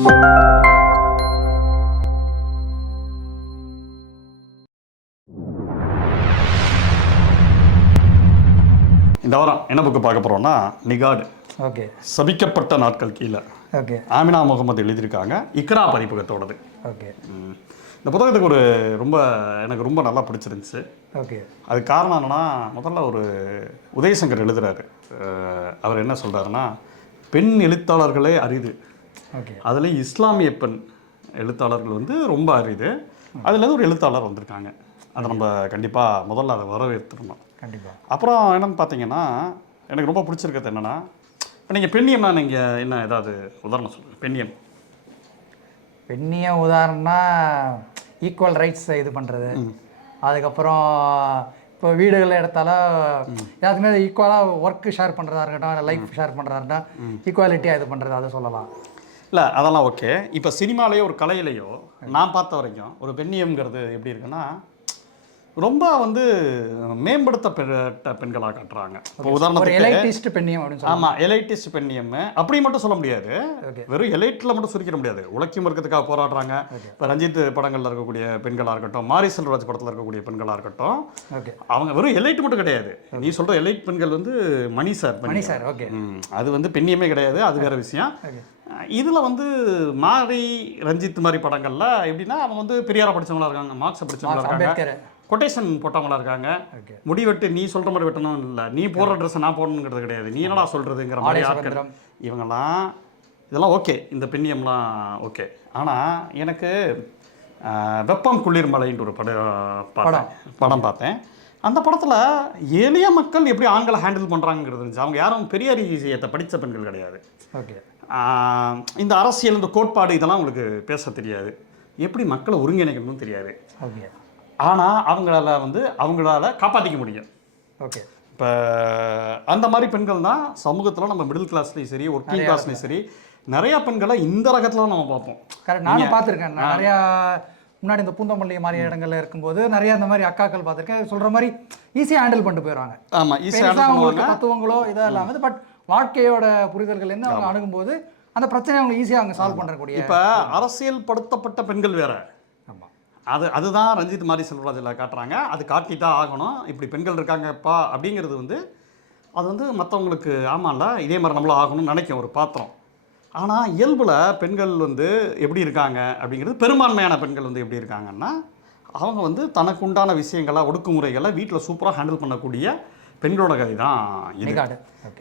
இந்த வாரம் என்ன புக்கு பார்க்க போகிறோம்னா நிகாடு. ஓகே. சபிக்கப்பட்ட நாட்கள் கீழே. ஓகே. ஆமினா முகமது எழுதியிருக்காங்க, இக்ரா பதிப்பகத்தோடது. ஓகே. இந்த புத்தகத்துக்கு எனக்கு ரொம்ப நல்லா பிடிச்சிருந்துச்சு. ஓகே. அதுக்கு காரணம் என்னன்னா, முதல்ல ஒரு உதயசங்கர் எழுதுறாரு. அவர் என்ன சொல்கிறாருன்னா, பெண் எழுத்தாளர்களே அரிது, ஓகே, அதில் இஸ்லாமிய பெண் எழுத்தாளர்கள் வந்து ரொம்ப அரிது, அதில் ஒரு எழுத்தாளர் வந்திருக்காங்க. அதை நம்ம கண்டிப்பாக முதல்ல அதை வரவேற்றுக்கணும். கண்டிப்பாக. அப்புறம் என்னென்னு பார்த்தீங்கன்னா, எனக்கு ரொம்ப பிடிச்சிருக்கிறது என்னென்னா, இப்போ நீங்கள் பெண்ணியம்னா நீங்கள் என்ன ஏதாவது உதாரணம் சொல்லுங்கள். பெண்ணியம் உதாரணம்னா ஈக்குவல் ரைட்ஸ் இது பண்ணுறது. அதுக்கப்புறம் இப்போ வீடுகளில் எடுத்தாலும் எல்லாத்துக்குமே ஈக்குவலாக ஒர்க்கு ஷேர் பண்ணுறதா இருக்கட்டும், லைஃப் ஷேர் பண்ணுறதா இருக்கட்டும், ஈக்குவாலிட்டியாக இது பண்ணுறது, அதை சொல்லலாம். இல்லை அதெல்லாம் ஓகே. இப்போ சினிமாலேயோ ஒரு கலையிலையோ நான் பார்த்த வரைக்கும் ஒரு பெண்ணியம்ங்கிறது எப்படி இருக்குன்னா, ரொம்ப வந்து மேம்படுத்தப்பட்ட பெண்களாக காட்டுறாங்க. இப்போ உதாரணத்துக்கு எலைட்டிஸ்ட் பெண்ணியம் அப்படின்னு சொல்லலாம். ஆமாம், எலைட்டிஸ்ட் பெண்ணியம் அப்படி மட்டும் சொல்ல முடியாது. வெறும் எலைட்டில் மட்டும் சுருக்கிட முடியாது. உழைக்கும் வர்க்கத்துக்காக போராடுறாங்க. இப்போ ரஞ்சித் படங்களில் இருக்கக்கூடிய பெண்களாக இருக்கட்டும், மாரி செல்வராஜ் படத்தில் இருக்கக்கூடிய பெண்களாக இருக்கட்டும், அவங்க வெறும் எலைட் மட்டும் கிடையாது. நீ சொல்கிற எலைட் பெண்கள் வந்து மணி சார். ஓகே, அது வந்து பெண்ணியமே கிடையாது, அது வேறு விஷயம். இதில் வந்து மாரி ரஞ்சித் மாதிரி படங்களில் எப்படின்னா, அவங்க வந்து பெரியாரை படித்தவங்களா இருக்காங்க, மார்க்ஸை படித்தவங்களா இருக்காங்க, கொட்டேஷன் போட்டவங்களா இருக்காங்க. முடிவெட்டு நீ சொல்கிற மாதிரி வெட்டணும் இல்லை, நீ போடுற ட்ரெஸ்ஸை நான் போடணுங்கிறது கிடையாது, நீ என்னடா சொல்கிறதுங்கிற மாதிரி ஆட்கள் இவங்கெல்லாம். இதெல்லாம் ஓகே, இந்த பெண்ணியம்லாம் ஓகே. ஆனால் எனக்கு வெப்பம் குளிர் மலைன்ற ஒரு படம் பார்த்தேன். அந்த படத்தில் எளிய மக்கள் எப்படி ஆண்களை ஹேண்டில் பண்ணுறாங்கிறது இருந்துச்சு. அவங்க யாரும் பெரியார் விஷயத்தை படித்த பெண்கள் கிடையாது. ஓகே. இந்த அரசியல், இந்த கோட்பாடு இதெல்லாம் அவங்களுக்கு பேச தெரியாது, எப்படி மக்களை ஒருங்கிணைக்கணும்னு தெரியாது. ஓகே. ஆனால் அவங்களால காப்பாற்றிக்க முடியும். ஓகே. இப்போ அந்த மாதிரி பெண்கள் தான் சமூகத்தில் நம்ம மிடில் கிளாஸ்லேயும் சரி, ஒர்க்கிங் கிளாஸ்லேயும் சரி, நிறையா பெண்களை இந்த ரகத்தில் நம்ம பார்ப்போம். கரெக்ட். நானும் பார்த்துருக்கேன். நிறையா முன்னாடி இந்த பூந்தமல்லி மாதிரி இடங்கள்ல இருக்கும்போது நிறையா இந்த மாதிரி அக்காக்கள் பார்த்துருக்கேன். சொல்கிற மாதிரி ஈஸியாக ஹேண்டில் பண்ணிட்டு போயிடுவாங்க. ஆமாம், ஈஸியாக அவங்களுக்கு தத்துவங்களோ இதெல்லாம் இல்லாமல், பட் வாழ்க்கையோட புரிதல்கள் என்ன அவங்க அணுகும்போது அந்த பிரச்சனையை அவங்க ஈஸியாக அவங்க சால்வ் பண்ணுறக்கூடிய. இப்போ அரசியல் படுத்தப்பட்ட பெண்கள் வேற. அதுதான் ரஞ்சித் மாரி செல்வராஜில் காட்டுறாங்க. அது காட்டி தான் ஆகணும். இப்படி பெண்கள் இருக்காங்கப்பா அப்படிங்கிறது வந்து அது வந்து மற்றவங்களுக்கு ஆமாம்ல இதே மாதிரி நம்மளும் ஆகணும்னு நினைக்கும் ஒரு பாத்திரம். ஆனால் இயல்பில் பெண்கள் வந்து எப்படி இருக்காங்க அப்படிங்கிறது, பெரும்பான்மையான பெண்கள் வந்து எப்படி இருக்காங்கன்னா, அவங்க வந்து தனக்கு உண்டான விஷயங்களை, ஒடுக்குமுறைகளை வீட்டில் சூப்பராக ஹேண்டில் பண்ணக்கூடிய பெண்களோட கதை தான்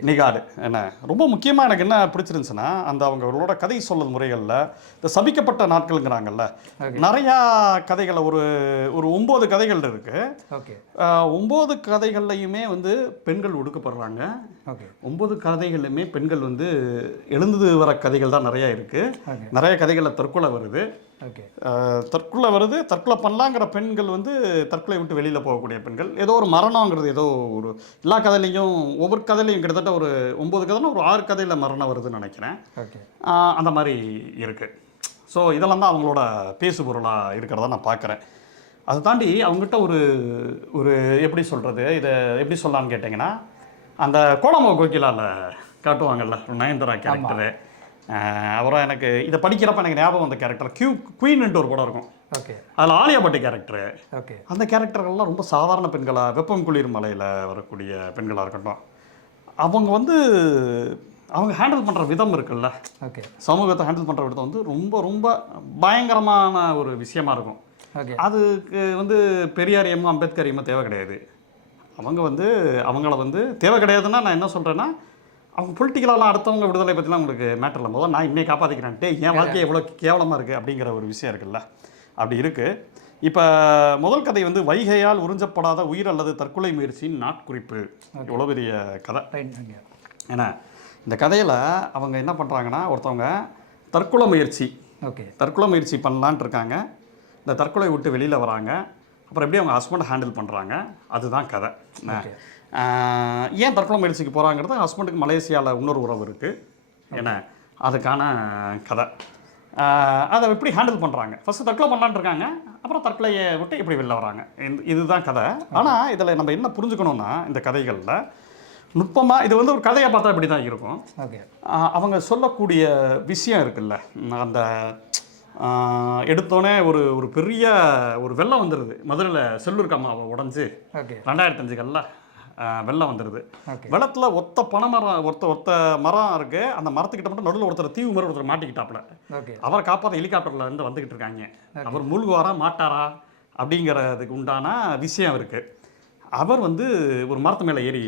நிகாடு. என்ன ரொம்ப முக்கியமாக எனக்கு என்ன பிடிச்சிருந்துச்சுன்னா, அவங்களோட கதை சொல்லல் முறைகளில் இந்த சபிக்கப்பட்ட நாட்கள்ங்கிறாங்கல்ல, நிறையா கதைகளை ஒரு 9 கதைகள் இருக்குது. 9 கதைகள்லையுமே வந்து பெண்கள் ஒடுக்கப்படுறாங்க. 9 கதைகள்லையுமே பெண்கள் வந்து எழுந்து வர கதைகள் தான் நிறையா இருக்குது. நிறைய கதைகளில் தற்கொலை வருது. தற்கொலை பண்ணலாங்கிற பெண்கள் வந்து தற்கொலை விட்டு வெளியில் போகக்கூடிய பெண்கள், ஏதோ ஒரு மரணங்கிறது ஏதோ ஒரு எல்லா கதையிலையும் ஒவ்வொரு கதையிலையும் கிட்டத்தட்ட ஒரு 9 கதைன்னா ஒரு 6 கதையில் மரணம் வருதுன்னு நினைக்கிறேன். அந்த மாதிரி இருக்குது. ஸோ இதெல்லாம் தான் அவங்களோட பேசு பொருளாக இருக்கிறதா நான் பார்க்குறேன். அதை தாண்டி அவங்ககிட்ட ஒரு எப்படி சொல்கிறது, இதை எப்படி சொல்லலான்னு கேட்டிங்கன்னா, அந்த கோலமோ கோகிலாவில் காட்டுவாங்கல்ல நயன்தாரா கேரக்டரு. அப்புறம் எனக்கு இதை படிக்கிறப்ப எனக்கு ஞாபகம் வந்த கேரக்டர் குயின்ட்டு ஒரு படம் இருக்கும். அதில் ஆலியா பட்டு கேரக்டரு. அந்த கேரக்டர்கள்லாம் ரொம்ப சாதாரண பெண்களாக, வெப்பம் குளிர் மலையில் வரக்கூடிய பெண்களாக இருக்கட்டும், அவங்க ஹேண்டில் பண்ணுற விதம் இருக்குல்ல, சமூகத்தை ஹேண்டில் பண்ணுற விதம் வந்து ரொம்ப ரொம்ப பயங்கரமான ஒரு விஷயமா இருக்கும். அதுக்கு வந்து பெரியாரியமோ அம்பேத்கரியமோ தேவை கிடையாது. அவங்கள வந்து தேவை கிடையாதுன்னா நான் என்ன சொல்கிறேன்னா, அவங்க பொலிட்டிக்கலாலாம் அடுத்தவங்க விடுதலை பற்றிலாம் உங்களுக்கு மேட்டர் இல்லை. முதல்ல நான் இன்னே காப்பாற்றிக்கிறேன்ட்டு என் வாழ்க்கையை எவ்வளோ கேவலமாக இருக்குது அப்படிங்கிற ஒரு விஷயம் இருக்குல்ல, அப்படி இருக்குது. இப்போ முதல் கதை வந்து வைகையால் உறிஞ்சப்படாத உயிர் அல்லது தற்கொலை முயற்சியின் நாட்குறிப்பு. இவ்வளோ பெரிய கதை. ஏன்னா இந்த கதையில் அவங்க என்ன பண்ணுறாங்கன்னா, ஒருத்தவங்க தற்கொலை முயற்சி பண்ணலான்ட்டு இருக்காங்க. இந்த தற்கொலை விட்டு வெளியில் வராங்க. அப்புறம் எப்படி அவங்க ஹஸ்பண்டை ஹேண்டில் பண்ணுறாங்க, அதுதான் கதை. ஏன் தற்கொலை முயற்சிக்கு போகிறாங்கிறது, ஹஸ்பண்டுக்கு மலேசியாவில் இன்னொரு உறவு இருக்குது. ஏன்னா அதுக்கான கதை. அதை எப்படி ஹேண்டில் பண்ணுறாங்க, ஃபஸ்ட்டு தற்கொலை பண்ணலான்னு இருக்காங்க, அப்புறம் தற்கொலையை விட்டு எப்படி வெளில வராங்க, இதுதான் கதை. ஆனால் இதில் நம்ம என்ன புரிஞ்சுக்கணுன்னா, இந்த கதைகளில் நுட்பமாக இது வந்து ஒரு கதையை பார்த்தா இப்படி தான் இருக்கும். ஓகே. அவங்க சொல்லக்கூடிய விஷயம் இருக்குல்ல, அந்த எடுத்தோடனே ஒரு ஒரு பெரிய ஒரு வெள்ளம் வந்துடுது மதுரையில், செல்லூர் கம்மாவை உடஞ்சி. ஓகே. 2005 வெள்ளம் வந்துடுது. ஓகே. வெள்ளத்தில் ஒத்த பனைமரம் ஒத்த மரம் இருக்குது. அந்த மரத்துக்கிட்ட மட்டும் நடுவில் ஒருத்தர் தீவு மாதிரி ஒருத்தர் மாட்டிக்கிட்டாப்புல. ஓகே. அவரை காப்பாற்ற ஹெலிகாப்டரில் இருந்து வந்துக்கிட்டு இருக்காங்க. அவர் மூழ்குவாரா மாட்டாரா அப்படிங்கிறதுக்கு உண்டான விஷயம் இருக்குது. அவர் வந்து ஒரு மரத்து மேலே ஏறி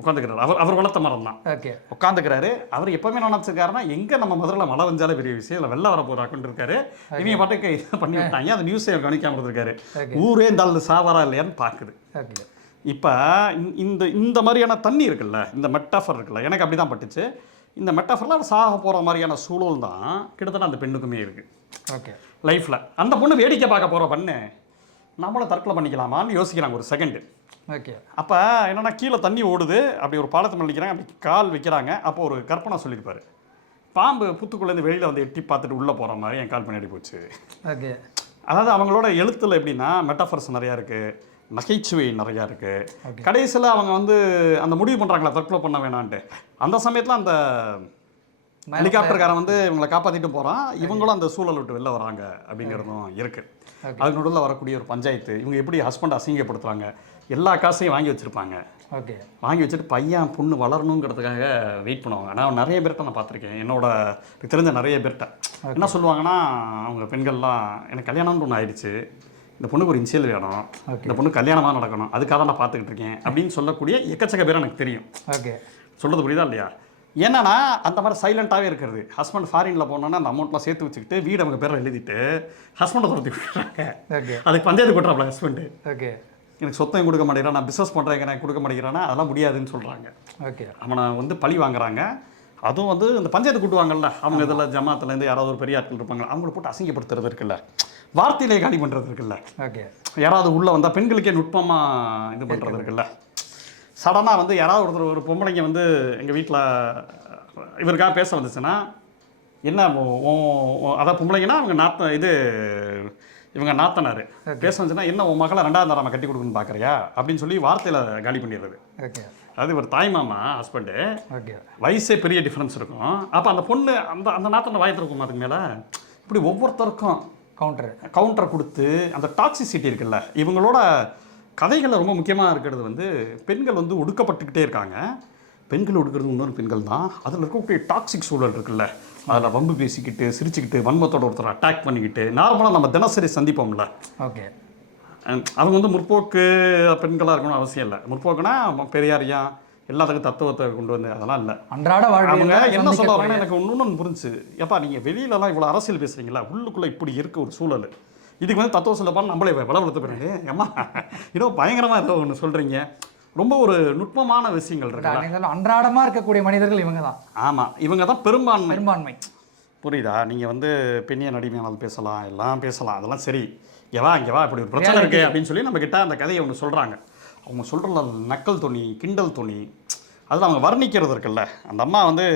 உட்காந்துக்கிறாரு. அவர் வளர்த்த மரம் தான். ஓகே. உட்காந்துக்கிறாரு. அவர் எப்பவுமே நினச்சிருக்காருன்னா, எங்கே நம்ம மதுரையில் மழை வந்தாலே பெரிய விஷயம் இல்லை, வெள்ளம் வர போகிறாக்குன்னு இருக்காரு. இவங்க பாட்டுக்கு இதை பண்ணி விட்டாங்க. அந்த நியூஸை கவனிக்காமல் இருந்திருக்காரு. ஊரே இந்த சாவாரா இல்லையான்னு பார்க்குது. இப்போ இந்த மாதிரியான தண்ணி இருக்குல்ல, இந்த மெட்டாஃபர் இருக்குல்ல, எனக்கு அப்படி தான் பட்டுச்சு. இந்த மெட்டாஃபரில் அவர் சாக போகிற மாதிரியான சூழல் தான் கிட்டத்தட்ட அந்த பெண்ணுக்குமே இருக்குது. ஓகே. லைஃப்பில் அந்த பொண்ணு வேடிக்கை பார்க்க போகிற பண்ணு நம்மளும் தற்கொலை பண்ணிக்கலாமான்னு யோசிக்கிறாங்க ஒரு செகண்டு. ஓகே. அப்போ என்னென்னா, கீழே தண்ணி ஓடுது, அப்படி ஒரு பாலத்தை மேலே நிற்கிறாங்க, அப்படி கால் வைக்கிறாங்க. அப்போ ஒரு கற்பனை சொல்லியிருப்பார், பாம்பு புத்துக்குள்ளேருந்து வெளியில் வந்து எட்டி பார்த்துட்டு உள்ளே போகிற மாதிரி என் கால் பின்னாடி போச்சு. ஓகே. அதாவது அவங்களோட எழுத்தில் எப்படின்னா மெட்டாஃபர்ஸ் நிறையா இருக்குது, நகைச்சுவை நிறையா இருக்குது. கடைசியில் அவங்க வந்து அந்த முடிவு பண்ணுறாங்களா தற்கொலை பண்ண வேணான்ட்டு. அந்த சமயத்தில் அந்த ஹெலிகாப்டர்காரன் வந்து இவங்களை காப்பாற்றிட்டு போகிறான். இவங்களும் அந்த சூழல் விட்டு வெளில வராங்க அப்படிங்கிறதும் இருக்குது. அதுக்கு நடுவில் வரக்கூடிய ஒரு பஞ்சாயத்து, இவங்க எப்படி ஹஸ்பண்ட் அசிங்கப்படுத்துகிறாங்க. எல்லா காசையும் வாங்கி வச்சுருப்பாங்க. ஓகே. வாங்கி வச்சுட்டு பையன் பொண்ணு வளரணுங்கிறதுக்காக வெயிட் பண்ணுவாங்க. நான் நிறைய பேர்கிட்ட நான் பார்த்துருக்கேன், என்னோட தெரிஞ்ச நிறைய பேர்கிட்ட. என்ன சொல்லுவாங்கன்னா, அவங்க பெண்கள்லாம் எனக்கு கல்யாணம்னு ஒன்று ஆயிடுச்சு, இந்த பொண்ணுக்கு ஒரு இன்சியல் வேணும், இந்த பொண்ணு கல்யாணமாக நடக்கணும், அதுக்காக தான் நான் பார்த்துக்கிட்டு இருக்கேன் அப்படின்னு சொல்லக்கூடிய எக்கச்சக்க பேர் எனக்கு தெரியும். ஓகே. சொல்கிறது புரியுதா இல்லையா? என்னன்னா அந்த மாதிரி சைலண்ட்டாகவே இருக்கிறது. ஹஸ்பண்ட் ஃபாரினில் போனோன்னா அந்த அமௌண்ட்லாம் சேர்த்து வச்சுக்கிட்டு வீடு அவங்க பேரில் எழுதிட்டு ஹஸ்பண்டை துரத்தி விட்டுறாங்க. அதுக்கு பஞ்சாயத்து கொட்டுறாப்ல ஹஸ்பண்டு. ஓகே. எனக்கு சொத்தையும் கொடுக்க மாட்டேங்கிறான், நான் பிஸ்னஸ் பண்ணுறேன், எனக்கு கொடுக்க மாட்டேங்கிறானா, அதெல்லாம் முடியாதுன்னு சொல்கிறாங்க. ஓகே. அவனை வந்து பழி வாங்குறாங்க. அதுவும் வந்து இந்த பஞ்சாயத்து கூட்டுவாங்கல்ல, அவங்க இதில் ஜமாத்துலேருந்து யாராவது ஒரு பெரிய ஆட்கள் இருப்பாங்க, அவங்கள போட்டு அசிங்கப்படுத்துறது இருக்குல்ல, வார்த்தையிலே காலி பண்ணுறது இருக்குல்ல. ஓகே. யாராவது உள்ளே வந்தால் பெண்களுக்கே நுட்பமாக இது பண்ணுறது இருக்குல்ல. சடனாக வந்து யாராவது ஒருத்தர் ஒரு பொம்பளைங்க வந்து எங்கள் வீட்டில் இவருக்காக பேச வந்துச்சுன்னா, என்ன அதான் பொம்பளைங்கன்னா அவங்க இவங்க நாத்தனார் பேச வந்துச்சுன்னா, என்ன உன் மகளை 2ஆம் தரமாக கட்டி கொடுக்குன்னு பார்க்குறியா அப்படின்னு சொல்லி வார்த்தையில் காலி பண்ணிடுறது. ஓகே. அது ஒரு தாய் மாமா ஹஸ்பண்டு. ஓகே. வயசே பெரிய டிஃப்ரென்ஸ் இருக்கும். அப்போ அந்த பொண்ணு அந்த நாத்தனை வாயத்தில் இருக்கும். அதுக்கு மேலே இப்படி ஒவ்வொருத்தருக்கும் கவுண்டர் கொடுத்து அந்த டாக்ஸிசிட்டி இருக்குல்ல. இவங்களோட கதைகளில் ரொம்ப முக்கியமாக இருக்கிறது வந்து பெண்கள் வந்து ஒடுக்கப்பட்டுக்கிட்டே இருக்காங்க. பெண்கள் ஒடுக்கிறது இன்னொரு பெண்கள் தான். அதில் இருக்கக்கூடிய டாக்ஸிக் சூழல் இருக்குல்ல, அதில் வம்பு பேசிக்கிட்டு சிரிச்சுக்கிட்டு வன்மத்தோட ஒருத்தர் அட்டாக் பண்ணிக்கிட்டு நார்மலாக நம்ம தினசரி சந்திப்போம்ல. ஓகே. அவங்க வந்து முற்போக்கு பெண்களாக இருக்கணும்னு அவசியம் இல்லை. முற்போக்குனா பெரியாரியா எல்லாத்துக்கும் தத்துவத்தை கொண்டு வந்து அதெல்லாம் இல்லை. அன்றாட அவங்க என்ன சொல்லுவாங்கன்னா, எனக்கு ஒன்று புரிஞ்சு, எப்பா நீங்கள் வெளியிலலாம் இவ்வளோ அரசியல் பேசுகிறீங்களா, உள்ளுக்குள்ளே இப்படி இருக்க ஒரு சூழல், இதுக்கு வந்து தத்துவம் சொல்லப்பான்னு நம்மளே வளவளர்த்து போயிடுங்க. ஏம்மா ஏதோ பயங்கரமாக ஏதோ ஒன்று சொல்கிறீங்க. ரொம்ப ஒரு நுட்பமான விஷயங்கள் இருக்கு. அன்றாடமாக இருக்கக்கூடிய மனிதர்கள் இவங்க தான். ஆமாம், இவங்க தான் பெரும்பான்மை. புரியுதா? நீங்கள் வந்து பெண்ணிய நடிமையானது பேசலாம், எல்லாம் பேசலாம், அதெல்லாம் சரி. இங்கே வா இப்படி ஒரு பிரச்சனை இருக்குது அப்படின்னு சொல்லி நம்மக்கிட்ட அந்த கதையை ஒன்று சொல்கிறாங்க. அவங்க சொல்கிற நக்கல் துணி, கிண்டல் துணி, அதில் அவங்க வர்ணிக்கிறது இருக்குல்ல. அந்த அம்மா வந்து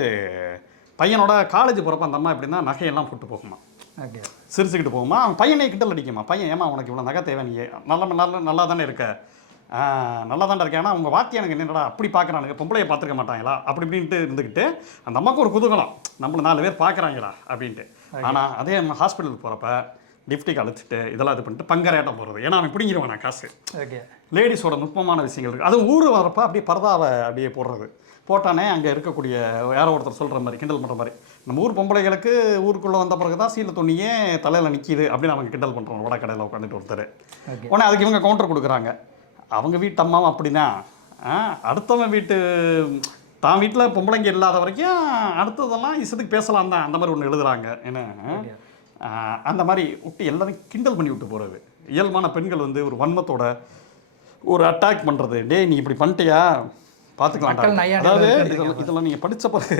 பையனோட காலேஜ் போகிறப்ப அந்த அம்மா எப்படின்னா நகையெல்லாம் போட்டு போகுமா, ஓகே, சிரிச்சுக்கிட்டு போகுமா. அவன் பையனை கிண்டல் அடிக்குமா. பையன், ஏமா உனக்கு இவ்வளோ நகை தேவை, நீ நல்லா தானே இருக்க, நல்லா தானே இருக்கேன். ஆனால் அவங்க வாத்தி எனக்கு என்னடா அப்படி பார்க்குறானுங்க, பொம்பளையை பார்த்துருக்க மாட்டாங்களா அப்படி இப்படின்ட்டு இருந்துக்கிட்டு அந்த அம்மாவுக்கு ஒரு குதூகலம், நம்மளை 4 பேர் பார்க்குறாங்களா அப்படின்ட்டு. ஆனால் அதே நம்ம ஹாஸ்பிட்டலுக்கு போகிறப்ப லிஃப்ட்டுக்கு அழைச்சிட்டு இதெல்லாம் இது பண்ணிட்டு பங்கரையாட்டம் போகிறது. ஏன்னா அவன் பிடிங்கிடுவான் நான் காசு. ஓகே. லேடிஸோட நுட்பமான விஷயங்கள் இருக்குது. அதுவும் ஊர் வரப்போ அப்படியே பரதாவை அப்படியே போடுறது. போட்டானே அங்கே இருக்கக்கூடிய யாரோ ஒருத்தர் சொல்கிற மாதிரி, கிண்டல் பண்ணுற மாதிரி, நம்ம ஊர் பொம்பளைகளுக்கு ஊருக்குள்ளே வந்த பிறகு தான் சீலை துணியே தலையில் நிற்கிது அப்படின்னு அவங்க கிண்டல் பண்ணுறோம். வட கடையில் உட்காந்துட்டு ஒருத்தர். உடனே அதுக்கு இவங்க கவுண்டர் கொடுக்குறாங்க. அவங்க வீட்டு அம்மாவும் அப்படின்னா, அடுத்தவன் வீட்டு தான் வீட்டில் பொம்பளைங்க இல்லாத வரைக்கும் அடுத்ததெல்லாம் இசத்துக்கு பேசலாம் தான், அந்த மாதிரி ஒன்று எழுதுகிறாங்க. ஏன்னா அந்த மாதிரி விட்டு எல்லாரும் கிண்டல் பண்ணி விட்டு போகிறது. இயல்பான பெண்கள் வந்து ஒரு வன்மத்தோட ஒரு அட்டாக் பண்ணுறது. டே நீ இப்படி பண்ணிட்டியா பார்த்துக்கலாம். அதாவது இதெல்லாம் நீங்கள் படித்த பிறகு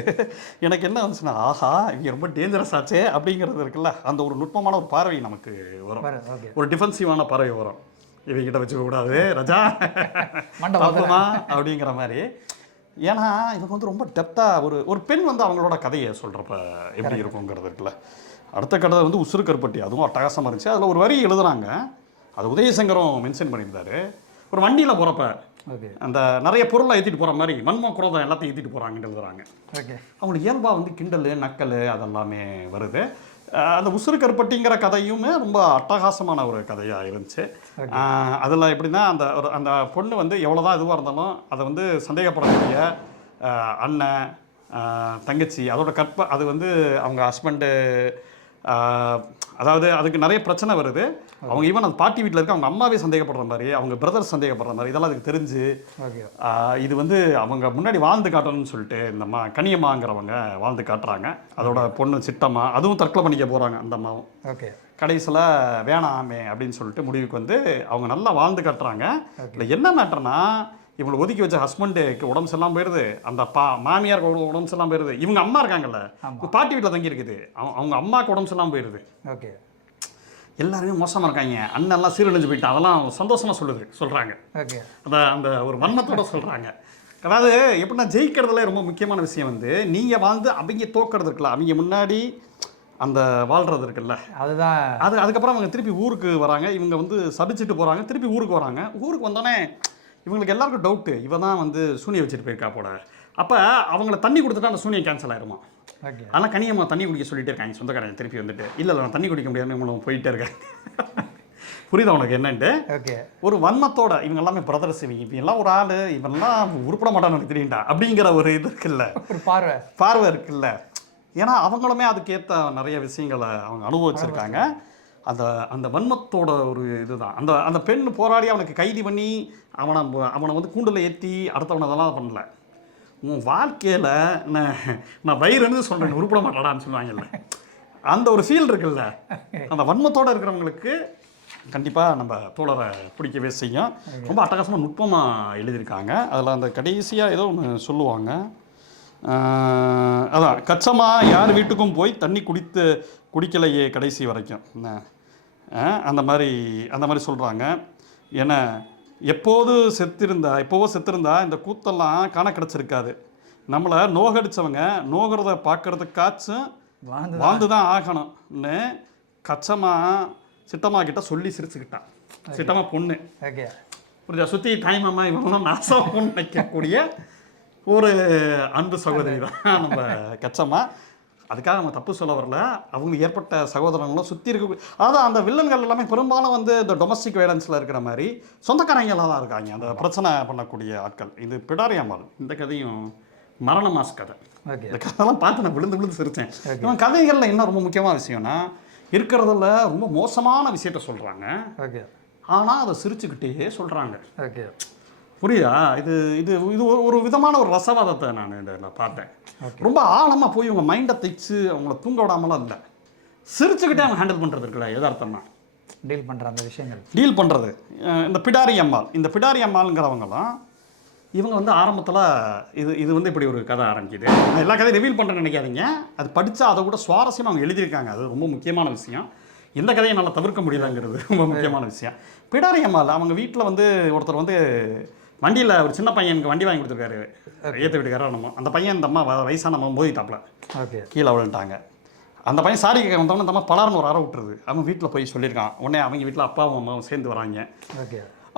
எனக்கு என்ன வந்துச்சுன்னா, ஆஹா இவங்க ரொம்ப டேஞ்சரஸ் ஆச்சே அப்படிங்கிறது இருக்குல்ல. அந்த ஒரு நுட்பமான ஒரு பார்வை நமக்கு வரும், ஒரு டிஃபென்சிவான பார்வை வரும். இவங்கிட்ட வச்சுக்க கூடாது ரஜா பார்ப்போமா அப்படிங்கிற மாதிரி. ஏன்னா இவங்க வந்து ரொம்ப டெப்த்தாக ஒரு பெண் வந்து அவங்களோட கதையை சொல்கிறப்ப எப்படி இருக்குங்கிறது இருக்குல்ல. அடுத்த கதை வந்து உசுறு கருப்பட்டி, அதுவும் அட்டகாசமாக இருந்துச்சு. அதில் ஒரு வரி எழுதுறாங்க, அது உதயசங்கரும் மென்ஷன் பண்ணியிருந்தார். ஒரு வண்டியில் போகிறப்ப ஓகே. அந்த நிறைய பொருளை ஏற்றிட்டு போகிற மாதிரி வன்ம குரோதம் எல்லாத்தையும் ஏற்றிட்டு போகிறாங்கன்னு எழுதுறாங்க. ஓகே. அவங்களுக்கு இயல்பாக வந்து கிண்டல் நக்கல் அதெல்லாமே வருது. அந்த உசுறு கருப்பட்டிங்கிற கதையுமே ரொம்ப அட்டகாசமான ஒரு கதையாக இருந்துச்சு. அதில் எப்படின்னா அந்த பொண்ணு வந்து எவ்வளோதான் இதுவாக இருந்தாலும் அதை வந்து சந்தேகப்படக்கூடிய அண்ணன் தங்கச்சி அதோட அது வந்து அவங்க ஹஸ்பண்டு, அதாவது அதுக்கு நிறைய பிரச்சனை வருது. அவங்க ஈவன் அந்த பாட்டி வீட்டில் இருக்க அவங்க அம்மாவே சந்தேகப்படுற மாதிரி, அவங்க பிரதர்ஸ் சந்தேகப்படுற மாதிரி இதெல்லாம் அதுக்கு தெரிஞ்சு இது வந்து அவங்க முன்னாடி வாழ்ந்து காட்டணும்னு சொல்லிட்டு இந்த கனியம்மாங்கிறவங்க வாழ்ந்து காட்டுறாங்க. அதோட பொண்ணு சிட்டம்மா அதுவும் தற்கொலை பண்ணிக்க போகிறாங்க. அந்த அம்மாவும் ஓகே. கடைசியில் வேணாமே அப்படின்னு சொல்லிட்டு முடிவுக்கு வந்து அவங்க நல்லா வாழ்ந்து காட்டுறாங்க. இல்லை என்ன மேட்டர்னா, இவங்களை ஒதுக்கி வச்ச ஹஸ்பண்டுக்கு உடம்பு சரியில்லாமல் போயிடுது, அந்த மாமியாருக்கு உடம்பு சரியில்லாமல் போயிடுது, இவங்க அம்மா இருக்காங்கல்ல பாட்டி வீட்டில் தங்கி இருக்குது, அவங்க அம்மாவுக்கு உடம்பு சரியில்லாமல் போயிடுது. ஓகே. எல்லாருமே மோசமாக இருக்காங்க, அண்ணெல்லாம் சீரழிஞ்சு போயிட்டான், அதெல்லாம் சந்தோஷமாக சொல்கிறாங்க. ஓகே. அந்த ஒரு வன்மத்தோட சொல்கிறாங்க. அதாவது எப்படின்னா ஜெயிக்கிறதுல ரொம்ப முக்கியமான விஷயம் வந்து நீங்கள் வாழ்ந்து அவங்க தோக்கிறது இருக்குல்ல, அவங்க முன்னாடி அந்த வாழ்கிறது இருக்குல்ல, அதுதான். அதுக்கப்புறம் அவங்க திருப்பி ஊருக்கு வராங்க, இவங்க வந்து சபிச்சுட்டு போகிறாங்க, திருப்பி ஊருக்கு வராங்க. ஊருக்கு வந்தோடனே இவங்களுக்கு எல்லாருக்கும் டவுட்டு, இவன் தான் வந்து சூனியை வச்சுட்டு போயிருக்கா போல. அப்போ அவங்கள தண்ணி கொடுத்துட்டா அந்த சூனியை கேன்சல் ஆயிருமா. ஆனால் கனியம்மா தண்ணி குடிக்க சொல்லிட்டே இருக்காங்க சொந்தக்காரங்க திருப்பி வந்துட்டு. இல்லை நான் தண்ணி குடிக்க முடியாதுன்னு இவங்க போயிட்டே இருக்கேன். புரியுதா உனக்கு என்னன்ட்டு? ஓகே. ஒரு வன்மத்தோட இவங்க எல்லாமே பிரதர்ஸ், இவங்க எல்லாம் ஒரு ஆள், இவெல்லாம் உருப்பட மாட்டான்னு தெரியுண்டா அப்படிங்கிற ஒரு இது இருக்குல்ல, ஒரு பார்வை இருக்குல்ல. ஏன்னா அவங்களுமே அதுக்கேற்ற நிறைய விஷயங்களை அவங்க அனுபவிச்சிருக்காங்க. அந்த வன்மத்தோட ஒரு இதுதான். அந்த பெண் போராடி அவனுக்கு கைது பண்ணி அவனை வந்து கூண்டில் ஏற்றி அடுத்தவனை அதெல்லாம் பண்ணல. உன் வாழ்க்கையில் நான் வயிறுன்னு சொல்கிறேன் உருப்பட மாட்டாடான்னு சொல்லுவாங்கல்ல, அந்த ஒரு ஃபீல் இருக்குல்ல, அந்த வன்மத்தோடு இருக்கிறவங்களுக்கு கண்டிப்பாக நம்ம தோழரை பிடிக்கவே செய்யும். ரொம்ப அட்டகாசமாக நுட்பமாக எழுதியிருக்காங்க. அதில் அந்த கடைசியாக ஏதோ ஒன்று சொல்லுவாங்க, அதான் கச்சமா யார் வீட்டுக்கும் போய் தண்ணி குடிக்கலையே கடைசி வரைக்கும் அந்த மாதிரி சொல்கிறாங்க. ஏன்னா எப்போவோ செத்திருந்தா இந்த கூத்தெல்லாம் காண கிடச்சிருக்காது. நம்மளை நோகடிச்சவங்க நோகிறத பார்க்கறதுக்காச்சும் வாழ்ந்து தான் ஆகணும்னு கச்சமா சிட்டம்மா கிட்ட சொல்லி சிரிச்சுக்கிட்டான். சிட்டம்மா பொண்ணு புரிஞ்சா, சுற்றி தாய்மாமா இவங்கெல்லாம் நாசம் நினைக்கக்கூடிய ஒரு அன்பு சகோதரி தான் நம்ம கச்சம்மா. அதுக்காக நம்ம தப்பு சொல்ல வரல. அவங்களுக்கு ஏற்பட்ட சகோதரங்களும் சுற்றி இருக்க, அதாவது அந்த வில்லன்கள் எல்லாமே பெரும்பாலும் வந்து இந்த டொமஸ்டிக் வயலன்ஸில் இருக்கிற மாதிரி சொந்தக்காரங்களாக தான் இருக்காங்க, அந்த பிரச்சனை பண்ணக்கூடிய ஆட்கள். இது பிடாரி அம்மாள், இந்த கதையும் மரண மாஸ் கதை. இந்த கதையெல்லாம் பார்த்து நான் விழுந்து சிரித்தேன். இவன் கதைகளில் என்ன ரொம்ப முக்கியமான விஷயம்னா, இருக்கிறதுல ரொம்ப மோசமான விஷயத்த சொல்கிறாங்க, ஆனால் அதை சிரிச்சுக்கிட்டே சொல்கிறாங்க. புரியுதா? இது இது இது ஒரு விதமான ஒரு ரசவாதத்தை நான் இதில் பார்த்தேன். ரொம்ப ஆழமாக போய் இவங்க மைண்டை தைச்சு அவங்கள தூங்க விடாமலாம் இல்லை, சிரிச்சுக்கிட்டே அவங்க ஹேண்டில் பண்ணுறது இருக்குல்ல, எதார்த்தமாக டீல் பண்ணுற அந்த விஷயங்கள் டீல் பண்ணுறது. இந்த பிடாரி அம்மாளுங்கிறவங்களாம் இவங்க வந்து ஆரம்பத்தில் இது வந்து இப்படி ஒரு கதை ஆரம்பிக்குது. நான் எல்லா கதையும் ரிவீல் பண்ணுறேன்னு நினைக்காதீங்க, அது படித்தா அதை கூட சுவாரஸ்யமாக அவங்க எழுதியிருக்காங்க. அது ரொம்ப முக்கியமான விஷயம். எந்த கதையை நல்லா தவிர்க்க முடியலங்கிறது ரொம்ப முக்கியமான விஷயம். பிடாரி அம்மாள் அவங்க வீட்டில் வந்து ஒருத்தர் வந்து வண்டியில் ஒரு சின்ன பையனுக்கு வண்டி வாங்கி கொடுத்துருக்காரு, ஏற்ற வீட்டுக்காரர். நம்ம அந்த பையன் இந்த அம்மா வயசான நம்ம மோதிட்டாப்ல கீழே விழுந்துட்டாங்க. அந்த பையன் சாரி கேட்க வந்தவொடனே இந்த அம்மா பலார்னு ஒரு அறை விட்டுருது. அவன் வீட்டில் போய் சொல்லியிருக்கான். உடனே அவங்க வீட்டில் அப்பாவும் அம்மாவும் சேர்ந்து வராங்க.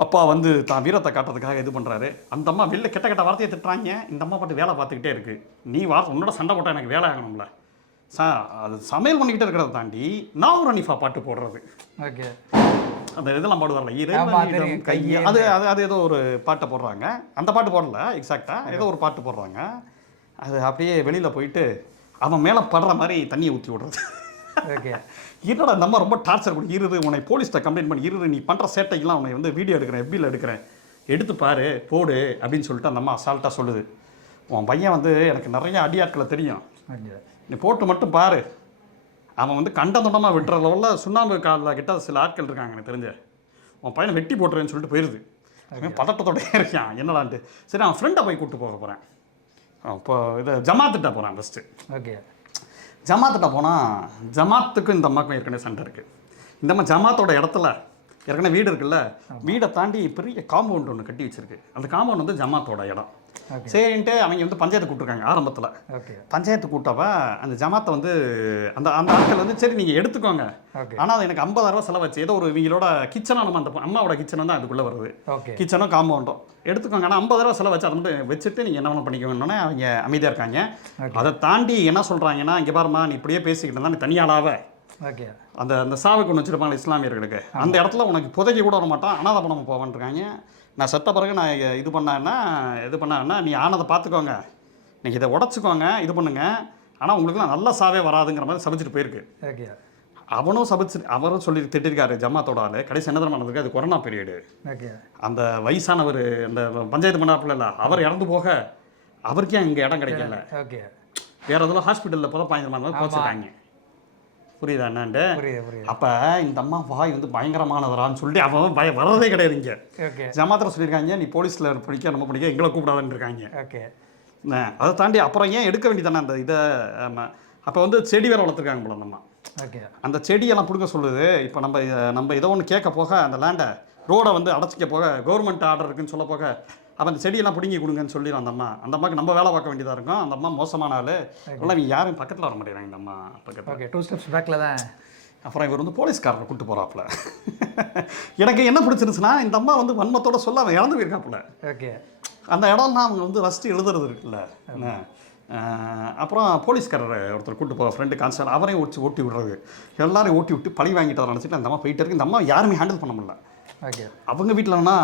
அப்பா வந்து தான் வீரத்தை காட்டுறதுக்காக இது பண்ணுறாரு. அந்த அம்மா வெளில கெட்ட வார்த்தையை திட்டுறாங்க. இந்த அம்மா பாட்டு வேலை பார்த்துக்கிட்டே இருக்குது. நீ உன்னோட சண்டை போட்டால் எனக்கு வேலை ஆகணும்ல, அது சமையல் பண்ணிக்கிட்டே இருக்கிறத தாண்டி நான் ஒரு அனிஃபா பாட்டு போடுறது. அந்த இதெல்லாம் பாடுவார்ல, கையை அது ஏதோ ஒரு பாட்டை போடுறாங்க. அந்த பாட்டு போடல எக்ஸாக்டாக, ஏதோ ஒரு பாட்டு போடுறாங்க. அது அப்படியே வெளியில் போயிட்டு அவன் மேலே படுற மாதிரி தண்ணியை ஊற்றி விடுறது. என்னடா இந்த அம்மா ரொம்ப டார்ச்சர் பண்ணி, உன்னை போலீஸ்கிட்ட கம்ப்ளைண்ட் பண்ணி நீ பண்ணுற சேட்டைக்கெல்லாம் உன்னை வந்து வீடியோ எடுக்கிறேன், FBயில் எடுக்கிறேன், எடுத்து பாரு போடு அப்படின்னு சொல்லிட்டு அந்த அம்மா அசால்ட்டாக சொல்லுது. உன் பையன் வந்து எனக்கு நிறைய அடியாட்களை தெரியும், நீ போட்டு மட்டும் பாரு, அவன் வந்து கண்டந்தொண்டமாக விட்டுற லெவலில் சுண்ணாம்பு காலில் கிட்ட சில ஆட்கள் இருக்காங்க எனக்கு தெரிஞ்ச, உன் பையனை வெட்டி போட்டுருவேன்னு சொல்லிட்டு போயிடுது. பதட்டத்தோடய இருக்கான் என்னடான்ட்டு. சரி அவன் ஃப்ரெண்டை போய் கூப்பிட்டு போக போகிறேன். இப்போ இதை ஜமாத்திட்ட போகிறான் ஃபஸ்ட்டு. ஜமாத்திட்ட போனால் ஜமாத்துக்கும் இந்த அம்மாவுக்கும் ஏற்கனவே சண்டை இருக்குது. இந்த அம்மா ஜமாத்தோட இடத்துல ஏற்கனவே வீடு இருக்குல்ல, வீடை தாண்டி பெரிய காம்பவுண்ட் ஒன்று கட்டி வச்சுருக்கு. அந்த காம்பவுண்ட் வந்து ஜமாத்தோட இடம். சரின்ட்டு அவங்க வந்து பஞ்சாயத்து கூப்பிட்டுருக்காங்க ஆரம்பத்தில். பஞ்சாயத்து கூட்டப்ப அந்த ஜமாத்தை வந்து அந்த அந்த ஆட்கள் வந்து சரி நீங்கள் எடுத்துக்கோங்க, ஆனால் அது எனக்கு 50,000 செலவாச்சு. ஏதோ ஒரு இவங்களோட கிச்சனாக நம்ம அந்த அம்மாவோட கிச்சனும் தான் அதுக்குள்ளே வருது, கிச்சனும் காம்பவுண்டும் எடுத்துக்கோங்க, ஆனால் 50,000 செலவாச்சு, அதை மட்டும் வச்சுட்டு நீங்கள் என்ன வேணும் பண்ணிக்கோங்கன்னு அவங்க அமைதியாக இருக்காங்க. அதை தாண்டி என்ன சொல்கிறாங்கன்னா, இங்கே பாருமா நீ இப்படியே பேசிக்கிட்டு இருந்தா நீ தனியாளாவே அந்த அந்த சாவுக்கு ஒன்று வச்சுருப்பாங்க இஸ்லாமியர்களுக்கு, அந்த இடத்துல உனக்கு புதைக்க கூட வர மாட்டான், அனாதை பணம் போவான்ருக்காங்க. நான் செத்த பிறகு நான் இது பண்ணேன்னா நீ ஆனதை பார்த்துக்கோங்க, நீங்கள் இதை உடச்சிக்கோங்க, இது பண்ணுங்க, ஆனால் உங்களுக்குலாம் நல்ல சாவே வராதுங்கிற மாதிரி சபிச்சுட்டு போயிருக்கு. அவரும் சொல்லி திட்டிருக்காரு ஜமாத்தோட ஆள். கடைசி என்ன தரமா நடந்திருக்கு, அது கொரோனா பீரியடு. அந்த வயசானவர் அந்த பஞ்சாயத்து பண்ணாப்புல இல்லை, அவர் இறந்து போக அவருக்கே இங்கே இடம் கிடைக்கல, வேற எதுவும் ஹாஸ்பிட்டலில் புதப்பாய்ந்த போச்சிருக்காங்க. புரியுதா என்னான்ட்டு? அப்போ இந்த அம்மா வாய் வந்து பயங்கரமானவரான்னு சொல்லிட்டு அவன் வர்றதே கிடையாது இங்கே. ஜமாத்தில் சொல்லியிருக்காங்க நீ போலீஸில் படிக்க நம்ம படிக்க எங்களை கூப்பிடாதுன்னு இருக்காங்க. அதை தாண்டி அப்புறம் ஏன் எடுக்க வேண்டியதானே அந்த இதை. அப்போ வந்து செடி வேற வளர்த்துருக்காங்க போல அந்த அம்மா. அந்த செடியெல்லாம் பிடுங்க சொல்லுது. இப்போ நம்ம ஏதோ ஒன்று கேட்க போக அந்த லேண்டை ரோடை வந்து அடைச்சிக்க போக கவர்மெண்ட் ஆர்டர் இருக்குன்னு சொல்ல போக அப்போ அந்த செடியெல்லாம் பிடுங்கி கொடுங்கன்னு சொல்லிடும் அந்த அம்மா. அந்த அம்மாவுக்கு நம்ம வேலை பார்க்க வேண்டியதாக இருக்கும். அந்த அம்மா மோசமான ஆள், எல்லாம் யாரும் பக்கத்தில் வர மாட்டேங்கிறாங்க இந்த அம்மா பக்கத்தில். 2 steps பேக்கில் தான். அப்புறம் இவர் வந்து போலீஸ்காரரை கூப்பிட்டு போகிறாப்புல. எனக்கு என்ன பிடிச்சிருந்துச்சுன்னா இந்த அம்மா வந்து வன்மத்தோட சொல்ல அவன் இறந்து போயிருக்காப்புல. அந்த இடம்லாம் அவங்க வந்து ஃபஸ்ட்டு எழுதுறது இருக்குல்ல. அப்புறம் போலீஸ்காரர் ஒருத்தர் கூப்பிட்டு போகிற ஃப்ரெண்டு கான்ஸ்டபிள், அவரையும் ஓட்டி விடுறது, எல்லாரையும் ஓட்டி விட்டு பழி வாங்கிட்டு நினச்சிட்டு அந்த அம்மா போயிட்டு இருக்கு. இந்த அம்மா யாருமே ஹேண்டில் பண்ண முடியல. அவங்க வீட்டிலன்னா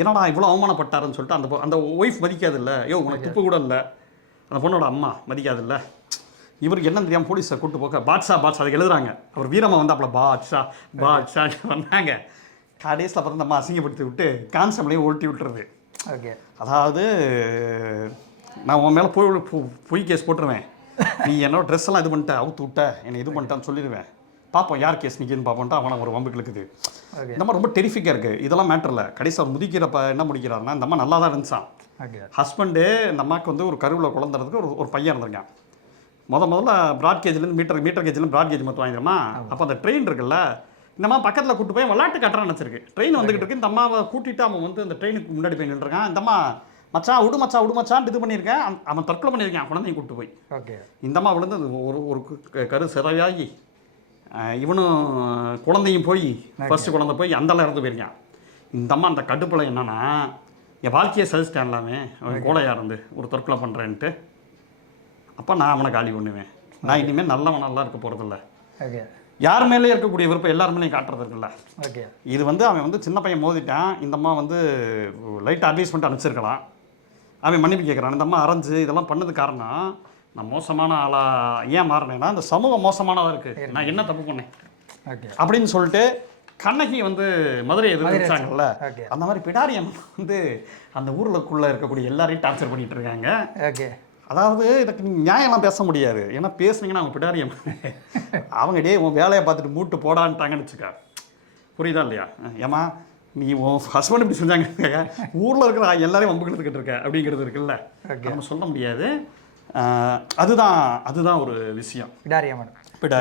என்னடா இவ்வளோ அவமானப்பட்டாருன்னு சொல்லிட்டு அந்த ஒய்ஃப் மதிக்காது இல்லை, ஐயோ உனக்கு துப்பு கூட இல்லை, அந்த பொண்ணோட அம்மா மதிக்காது இல்லை. இவருக்கு என்ன தெரியாமல் போலீஸை கூப்பிட்டு போக பாட்ஷா அதுக்கு எழுதுறாங்க. அவர் வீரமாக வந்து அப்போ பாட்ஷா வந்தாங்க. கடைசியில் அப்புறம் இந்த அம்மா அசிங்கப்படுத்தி விட்டு கான்ஸ்டபிளையும் ஓட்டி விட்டுறது. அதாவது நான் உன் மேலே பொய் கேஸ் போட்டுருவேன், நீ என்னோட ட்ரெஸ் எல்லாம் இது பண்ணிட்ட அவுத்து விட்ட என்னை இது பண்ணிட்டான்னு சொல்லிடுவேன், பார்ப்போம் யார் கேஸ் நிற்கிதுன்னு பார்ப்போன்ட்டு அவனை ஒரு வம்புக்கு இருக்குது. இந்த மாதிரி ரொம்ப டெரிஃபிக்காக இருக்குது. இதெல்லாம் மேட்டர் இல்லை. கடைசி அவர் முதிக்கிறப்ப என்ன முடிக்கிறாருன்னா இந்த அம்மா நல்லா தான் இருந்துச்சான். ஹஸ்பண்டு இந்த அம்மாவுக்கு வந்து ஒரு கருவில் குழந்தைறதுக்கு ஒரு பையன் இருந்திருக்கான். முதல்ல ப்ராட் கேஜ்லேருந்து மீட்டர் கேஜ்லேருந்து ப்ராட் கேஜ் மொத்தம் வாங்கிடுமா. அப்போ அந்த ட்ரெயின் இருக்குல்ல, இந்த அம்மா பக்கத்தில் கூப்பிட்டு போய் விளையாட்டு கட்டுறான்னு நினச்சிருக்கு. ட்ரெயின் வந்துகிட்டு இருக்கு. இந்த அம்மாவை கூட்டிகிட்டு அவன் வந்து அந்த ட்ரெயினுக்கு முன்னாடி போய் நின்றுருக்கான். இந்த அம்மா விடு மச்சான் இது பண்ணியிருக்கேன். அவன் தற்கொலை பண்ணியிருக்கான் குழந்தையும் கூப்பிட்டு போய். இந்த அம்மா விழுந்து ஒரு கரு சிறையாகி இவனும் குழந்தையும் போய் ஃபஸ்ட்டு குழந்தை போய் அந்தெல்லாம் இறந்து போயிருக்கான். இந்த அம்மா அந்த கடுப்பில் என்னன்னா என் வாழ்க்கையை சஜிச்சிட்டேன் எல்லாமே, அவன் கோலையாக இருந்து ஒரு தற்கொலை பண்ணுறேன்ட்டு. அப்போ நான் அவனை காலி பண்ணுவேன். நான் இனிமேல் நல்லவனெல்லாம் இருக்க போகிறதில்ல. யார் மேலே இருக்கக்கூடிய விருப்பம் எல்லாருமேலையும் காட்டுறது இருக்குல்ல. இது வந்து அவன் வந்து சின்ன பையன் மோதிட்டான். இந்த அம்மா வந்து லைட்டாக அட்வைஸ் பண்ணிட்டு அனுப்பிச்சிருக்கலாம். அவன் மன்னிப்பு கேட்குறான். இந்த அம்மா அரைஞ்சு இதெல்லாம் பண்ணது காரணம் நான் மோசமான ஆளாக ஏன் மாறினேன்னா இந்த சமூகம் மோசமானதாக இருக்குது, நான் என்ன தப்பு பண்ணேன் அப்படின்னு சொல்லிட்டு கண்ணகி வந்து மதுரை எதிர்த்தாங்கல்ல, அந்த மாதிரி பிடாரியம் வந்து அந்த ஊருக்குள்ளே இருக்கக்கூடிய எல்லாரையும் டார்ச்சர் பண்ணிகிட்டு இருக்காங்க. அதாவது இதுக்கு நீங்கள் நியாயம்லாம் பேச முடியாது. ஏன்னா பேசுனீங்கன்னா அவங்க பிடாரியம் அவங்க உன் வேலையை பார்த்துட்டு மூட்டு போடான்ட்டாங்கன்னு வச்சுக்கா. புரியுதா இல்லையா? ஏமா நீ உன் ஹஸ்பண்ட் இப்படி செஞ்சாங்க, ஊரில் இருக்கிற எல்லாரையும் வம்புக்கிட்டு இருக்க அப்படிங்கிறது இருக்குல்ல, நம்ம சொல்ல முடியாது. அதுதான் ஒரு விஷயம். பிடாரியம்மன்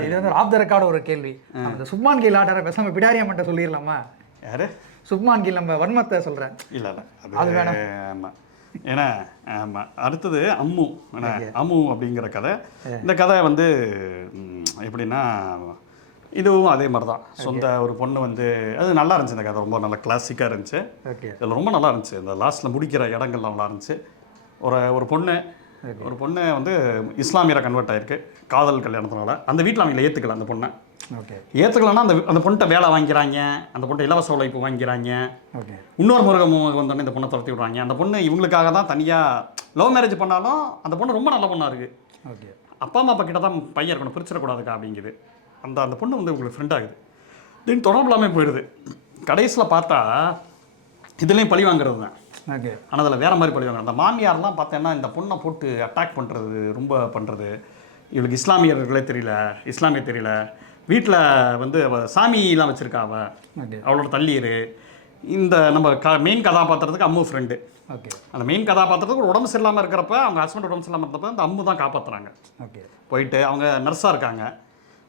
இது வந்து ஆஃப் த ரெக்கார்டு ஒரு கேள்வி. அந்த சுப்மான் கீழ் ஆர்டரை பேசாம பிடாரியம்மன்ட்ட சொல்லிடலாமா? யாரு சுப்மான் கீழ் நம்ம வன்மத்தை சொல்கிறேன். இல்லை அது வேணும். ஆமாம். ஏன்னா ஆமாம். அடுத்தது அம்மு அப்படிங்கிற கதை. இந்த கதை வந்து எப்படின்னா இதுவும் அதே மாதிரி தான். சொந்த ஒரு பொண்ணு வந்து அது நல்லா இருந்துச்சு. இந்த கதை ரொம்ப நல்லா கிளாசிக்காக இருந்துச்சு. இதில் ரொம்ப நல்லா இருந்துச்சு. இந்த லாஸ்ட்டில் முடிக்கிற இடங்கள்லாம் நல்லா இருந்துச்சு. ஒரு பொண்ணு வந்து இஸ்லாமியரை கன்வெர்ட் ஆகிருக்கு காதல் கல்யாணத்தினால. அந்த வீட்டில் அவங்கள ஏற்றுக்கல. அந்த பொண்ணை ஏற்றுக்கலன்னா அந்த பொண்ணை வேலை வாங்கிறாங்க, அந்த பொண்ணை இலவச உழைப்பு வாங்கிறாங்க. இன்னொரு முருகம் வந்தோடனே இந்த பொண்ணை துரத்தி விட்றாங்க. அந்த பொண்ணு இவங்களுக்காக தான் தனியாக லவ் மேரேஜ் பண்ணாலும் அந்த பொண்ணு ரொம்ப நல்ல பொண்ணாக இருக்குது. அப்பா அம்மா கிட்ட தான் பையன் இருக்கணும், பிரிச்சிடக்கூடாதுக்கா அப்படிங்குது. அந்த பொண்ணு வந்து உங்களுக்கு ஃப்ரெண்ட் ஆகுது. திடீர்னு தொடர்பு இல்லாமல் போயிடுது. கடைசியில் பார்த்தா இதுலேயும் பழி வாங்குறது தான். ஆனால் அதில் வேறு மாதிரி பழி வாங்குறது. அந்த மாமியார்லாம் பார்த்தேன்னா இந்த பொண்ணை போட்டு அட்டாக் பண்ணுறது ரொம்ப பண்ணுறது. இவளுக்கு இஸ்லாமியர்களே தெரியல. வீட்டில் வந்து சாமியெலாம் வச்சுருக்கா அவளோட தள்ளியர். இந்த நம்ம மெயின் கதாபாத்திரத்துக்கு அம்மு ஃப்ரெண்டு. அந்த மெயின் கதாபாத்திரத்துக்கு ஒரு உடம்பு சரியில்லாமல் இருக்கிறப்ப அவங்க ஹஸ்பண்ட் உடம்பு சரியில்லாமல் இருந்தப்போ அந்த அம்மு தான் காப்பாற்றுறாங்க. போயிட்டு அவங்க நர்ஸாக இருக்காங்க.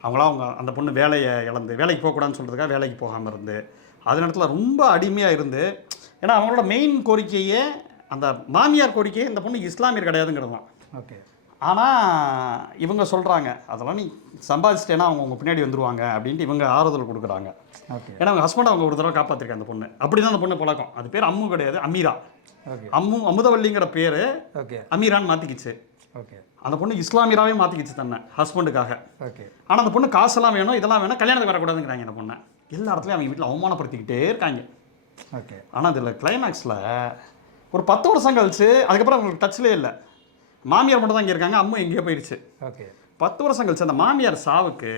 அவங்களாம் அந்த பொண்ணு வேலையை இழந்து வேலைக்கு போகக்கூடாதுன்னு சொல்கிறதுக்காக வேலைக்கு போகாமல் இருந்து அது நேரத்தில் ரொம்ப அடிமையாக இருந்து, ஏன்னா அவங்களோட மெயின் கோரிக்கையே அந்த மாமியார் கோரிக்கை இந்த பொண்ணு இஸ்லாமியர் கிடையாதுங்கிறது தான். ஓகே. ஆனால் இவங்க சொல்கிறாங்க அதெல்லாம் நீ சம்பாதிச்சிட்டேன்னா அவங்க உங்கள் பின்னாடி வந்துடுவாங்க அப்படின்ட்டு இவங்க ஆறுதல் கொடுக்குறாங்க. ஓகே. ஏன்னா அவங்க ஹஸ்பண்ட் அவங்க ஒரு தடவை காப்பாற்றிருக்காங்க அந்த பொண்ணு. அப்படி தான் அந்த பொண்ணு பழக்கம். அது பேர் அம்மு கிடையாது, அமீரா. ஓகே. அமுதவல்லிங்கிற பேர் ஓகே அமீரான்னு மாற்றிக்கிச்சு. ஓகே. அந்த பொண்ணு இஸ்லாமியராகவே மாற்றிக்கிச்சு தன்னை ஹஸ்பண்டுக்காக. ஓகே. ஆனால் அந்த பொண்ணு காசெல்லாம் வேணும், இதெல்லாம் வேணும், கல்யாணத்துக்கு வரக்கூடாதுங்கிறாங்க அந்த பொண்ணை. எல்லா இடத்துலையும் அவங்க வீட்டில் அவமானப்படுத்திக்கிட்டே இருக்காங்க. ஓகே. ஆனால் இதில் கிளைமேக்ஸில் ஒரு 10 வருஷம் கழிச்சு அதுக்கப்புறம் அவங்களுக்கு டச்லேயே இல்லை. மாமியார் மட்டும் தான் இங்கே இருக்காங்க, அம்மா எங்கேயோ போயிடுச்சு. ஓகே. 10 வருஷம் கழிச்சு அந்த மாமியார் சாவுக்கு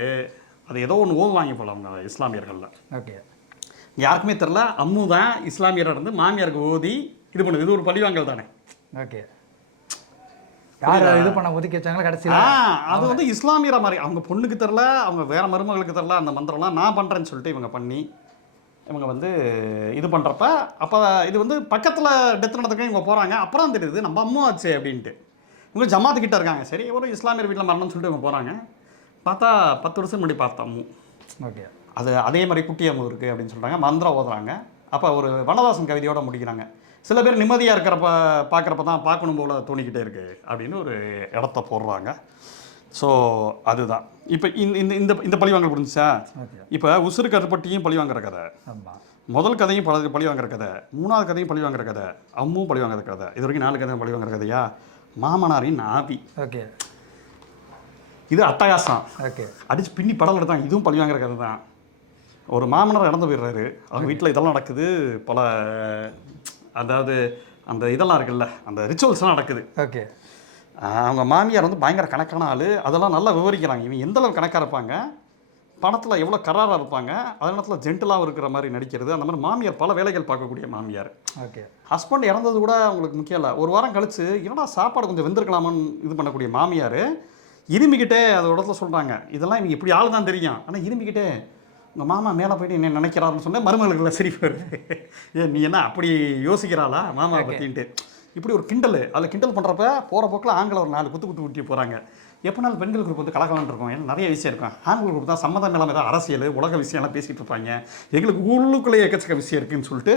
அது ஏதோ ஒன்று ஓதுவாங்க போல அவங்க இஸ்லாமியர்களில். ஓகே. யாருக்குமே தெரில, அம்மு தான் இஸ்லாமியராக இருந்து மாமியாருக்கு ஓதி இது பண்ணுது. இது ஒரு பழிவாங்கல் தானே. ஓகே. யார் இது பண்ண ஒதுக்கி வச்சாங்களா கடைசியில்? அது வந்து இஸ்லாமியரா மாதிரி அவங்க பொண்ணுக்கு தெரில, அவங்க வேற மருமகளுக்கு தெரில. அந்த மந்திரம்லாம் நான் பண்ணுறேன்னு சொல்லிட்டு இவங்க பண்ணி இவங்க வந்து இது பண்ணுறப்ப அப்போ இது வந்து பக்கத்தில் டெத் நடந்துக்க இவங்க போகிறாங்க. அப்புறம் தெரியுது நம்ம அம்மா ஆச்சு அப்படின்ட்டு. இவங்க ஜமாத்துக்கிட்ட இருக்காங்க. சரி ஒரு இஸ்லாமியர் வீட்டில் மரணம்னு சொல்லிட்டு இவங்க போகிறாங்க. பார்த்தா 10 வருஷம் முன்னாடி பார்த்தா அம்மு. ஓகே. அது அதே மாதிரி குட்டி அம்மு இருக்குது அப்படின்னு சொல்கிறாங்க. மந்திரம் ஓதுறாங்க. அப்போ ஒரு வனவாசன் கவிதையோட முடிக்கிறாங்க. சில பேர் நிம்மதியாக இருக்கிறப்ப பார்க்குறப்ப தான் பார்க்கணும் போல் தோணிக்கிட்டே இருக்குது அப்படின்னு ஒரு இடத்த போடுறாங்க. ஸோ அதுதான் இப்போ இந்த இந்த இந்த பழிவாங்கல் புரிஞ்சுச்சா? இப்போ உசுறு கருப்பட்டியும் பழிவாங்கிற கதை, முதல் கதையும் பழிவாங்கிற கதை, 3வது கதையும் பழிவாங்கிற கதை, அம்மும் பழிவாங்கிற கதை. இது வரைக்கும் 4 கதையும் பழிவாங்கிற கதையா? மாமனாரின் ஆவி. ஓகே. இது அட்டகாசம். ஓகே. அடிச்சு பின்னி படம் எடுத்தாங்க. இதுவும் பழிவாங்கிற கதை தான். ஒரு மாமனார் இறந்து போயிடுறாரு. அவங்க வீட்டில் இதெல்லாம் நடக்குது. பல அதாவது அந்த இதெல்லாம் இருக்குல்ல, அந்த ரிச்சுவல்ஸ்லாம் நடக்குது. ஓகே. அவங்க மாமியார் வந்து பயங்கர கணக்கான ஆள். அதெல்லாம் நல்லா விவரிக்கிறாங்க. இவங்க எந்த அளவுக்கு கணக்காக இருப்பாங்க, பணத்தில் எவ்வளோ கராராக இருப்பாங்க, அதே நேரத்தில் ஜென்டலாக இருக்கிற மாதிரி நடிக்கிறது. அந்த மாதிரி மாமியார் பல வேலைகள் பார்க்கக்கூடிய மாமியார். ஓகே. ஹஸ்பண்ட் இறந்தது கூட அவங்களுக்கு முக்கியம் இல்லை. ஒரு வாரம் கழிச்சு என்னடா சாப்பாடு கொஞ்சம் வெந்திருக்கலாமான்னு இது பண்ணக்கூடிய மாமியார் இருமிக்கிட்டே அந்த இடத்துல சொல்கிறாங்க. இதெல்லாம் இவங்க இப்படி ஆள் தான் தெரியும். ஆனால் இருமிக்கிட்டே உங்கள் மாமா மேலே போய்ட்டு என்ன நினைக்கிறாருன்னு சொன்னால் மருமகளுக்குள்ள சிரிப்பு வருது. நீ என்ன அப்படி யோசிக்கிறாளா மாமா பற்றின்ட்டு இப்படி ஒரு கிண்டல். அதில் கிண்டல் பண்ணுறப்ப போகிற போக்கில் ஆண்களை ஒரு 4 குத்து ஊட்டி போகிறாங்க. எப்போனாலும் பெண்கள் குரூப் வந்து கலக்கலான் இருக்கும். ஏன்னா நிறைய விஷயம் இருக்கும். ஆண்கள் குரூப் தான் சம்மந்தம் இல்லாமல் ஏதாவது அரசியல் உலக விஷயம்லாம் பேசிகிட்டு இருப்பாங்க. எங்களுக்கு உள்ளுக்குள்ளேயே எக்கச்சக்க விஷயம் இருக்குதுன்னு சொல்லிட்டு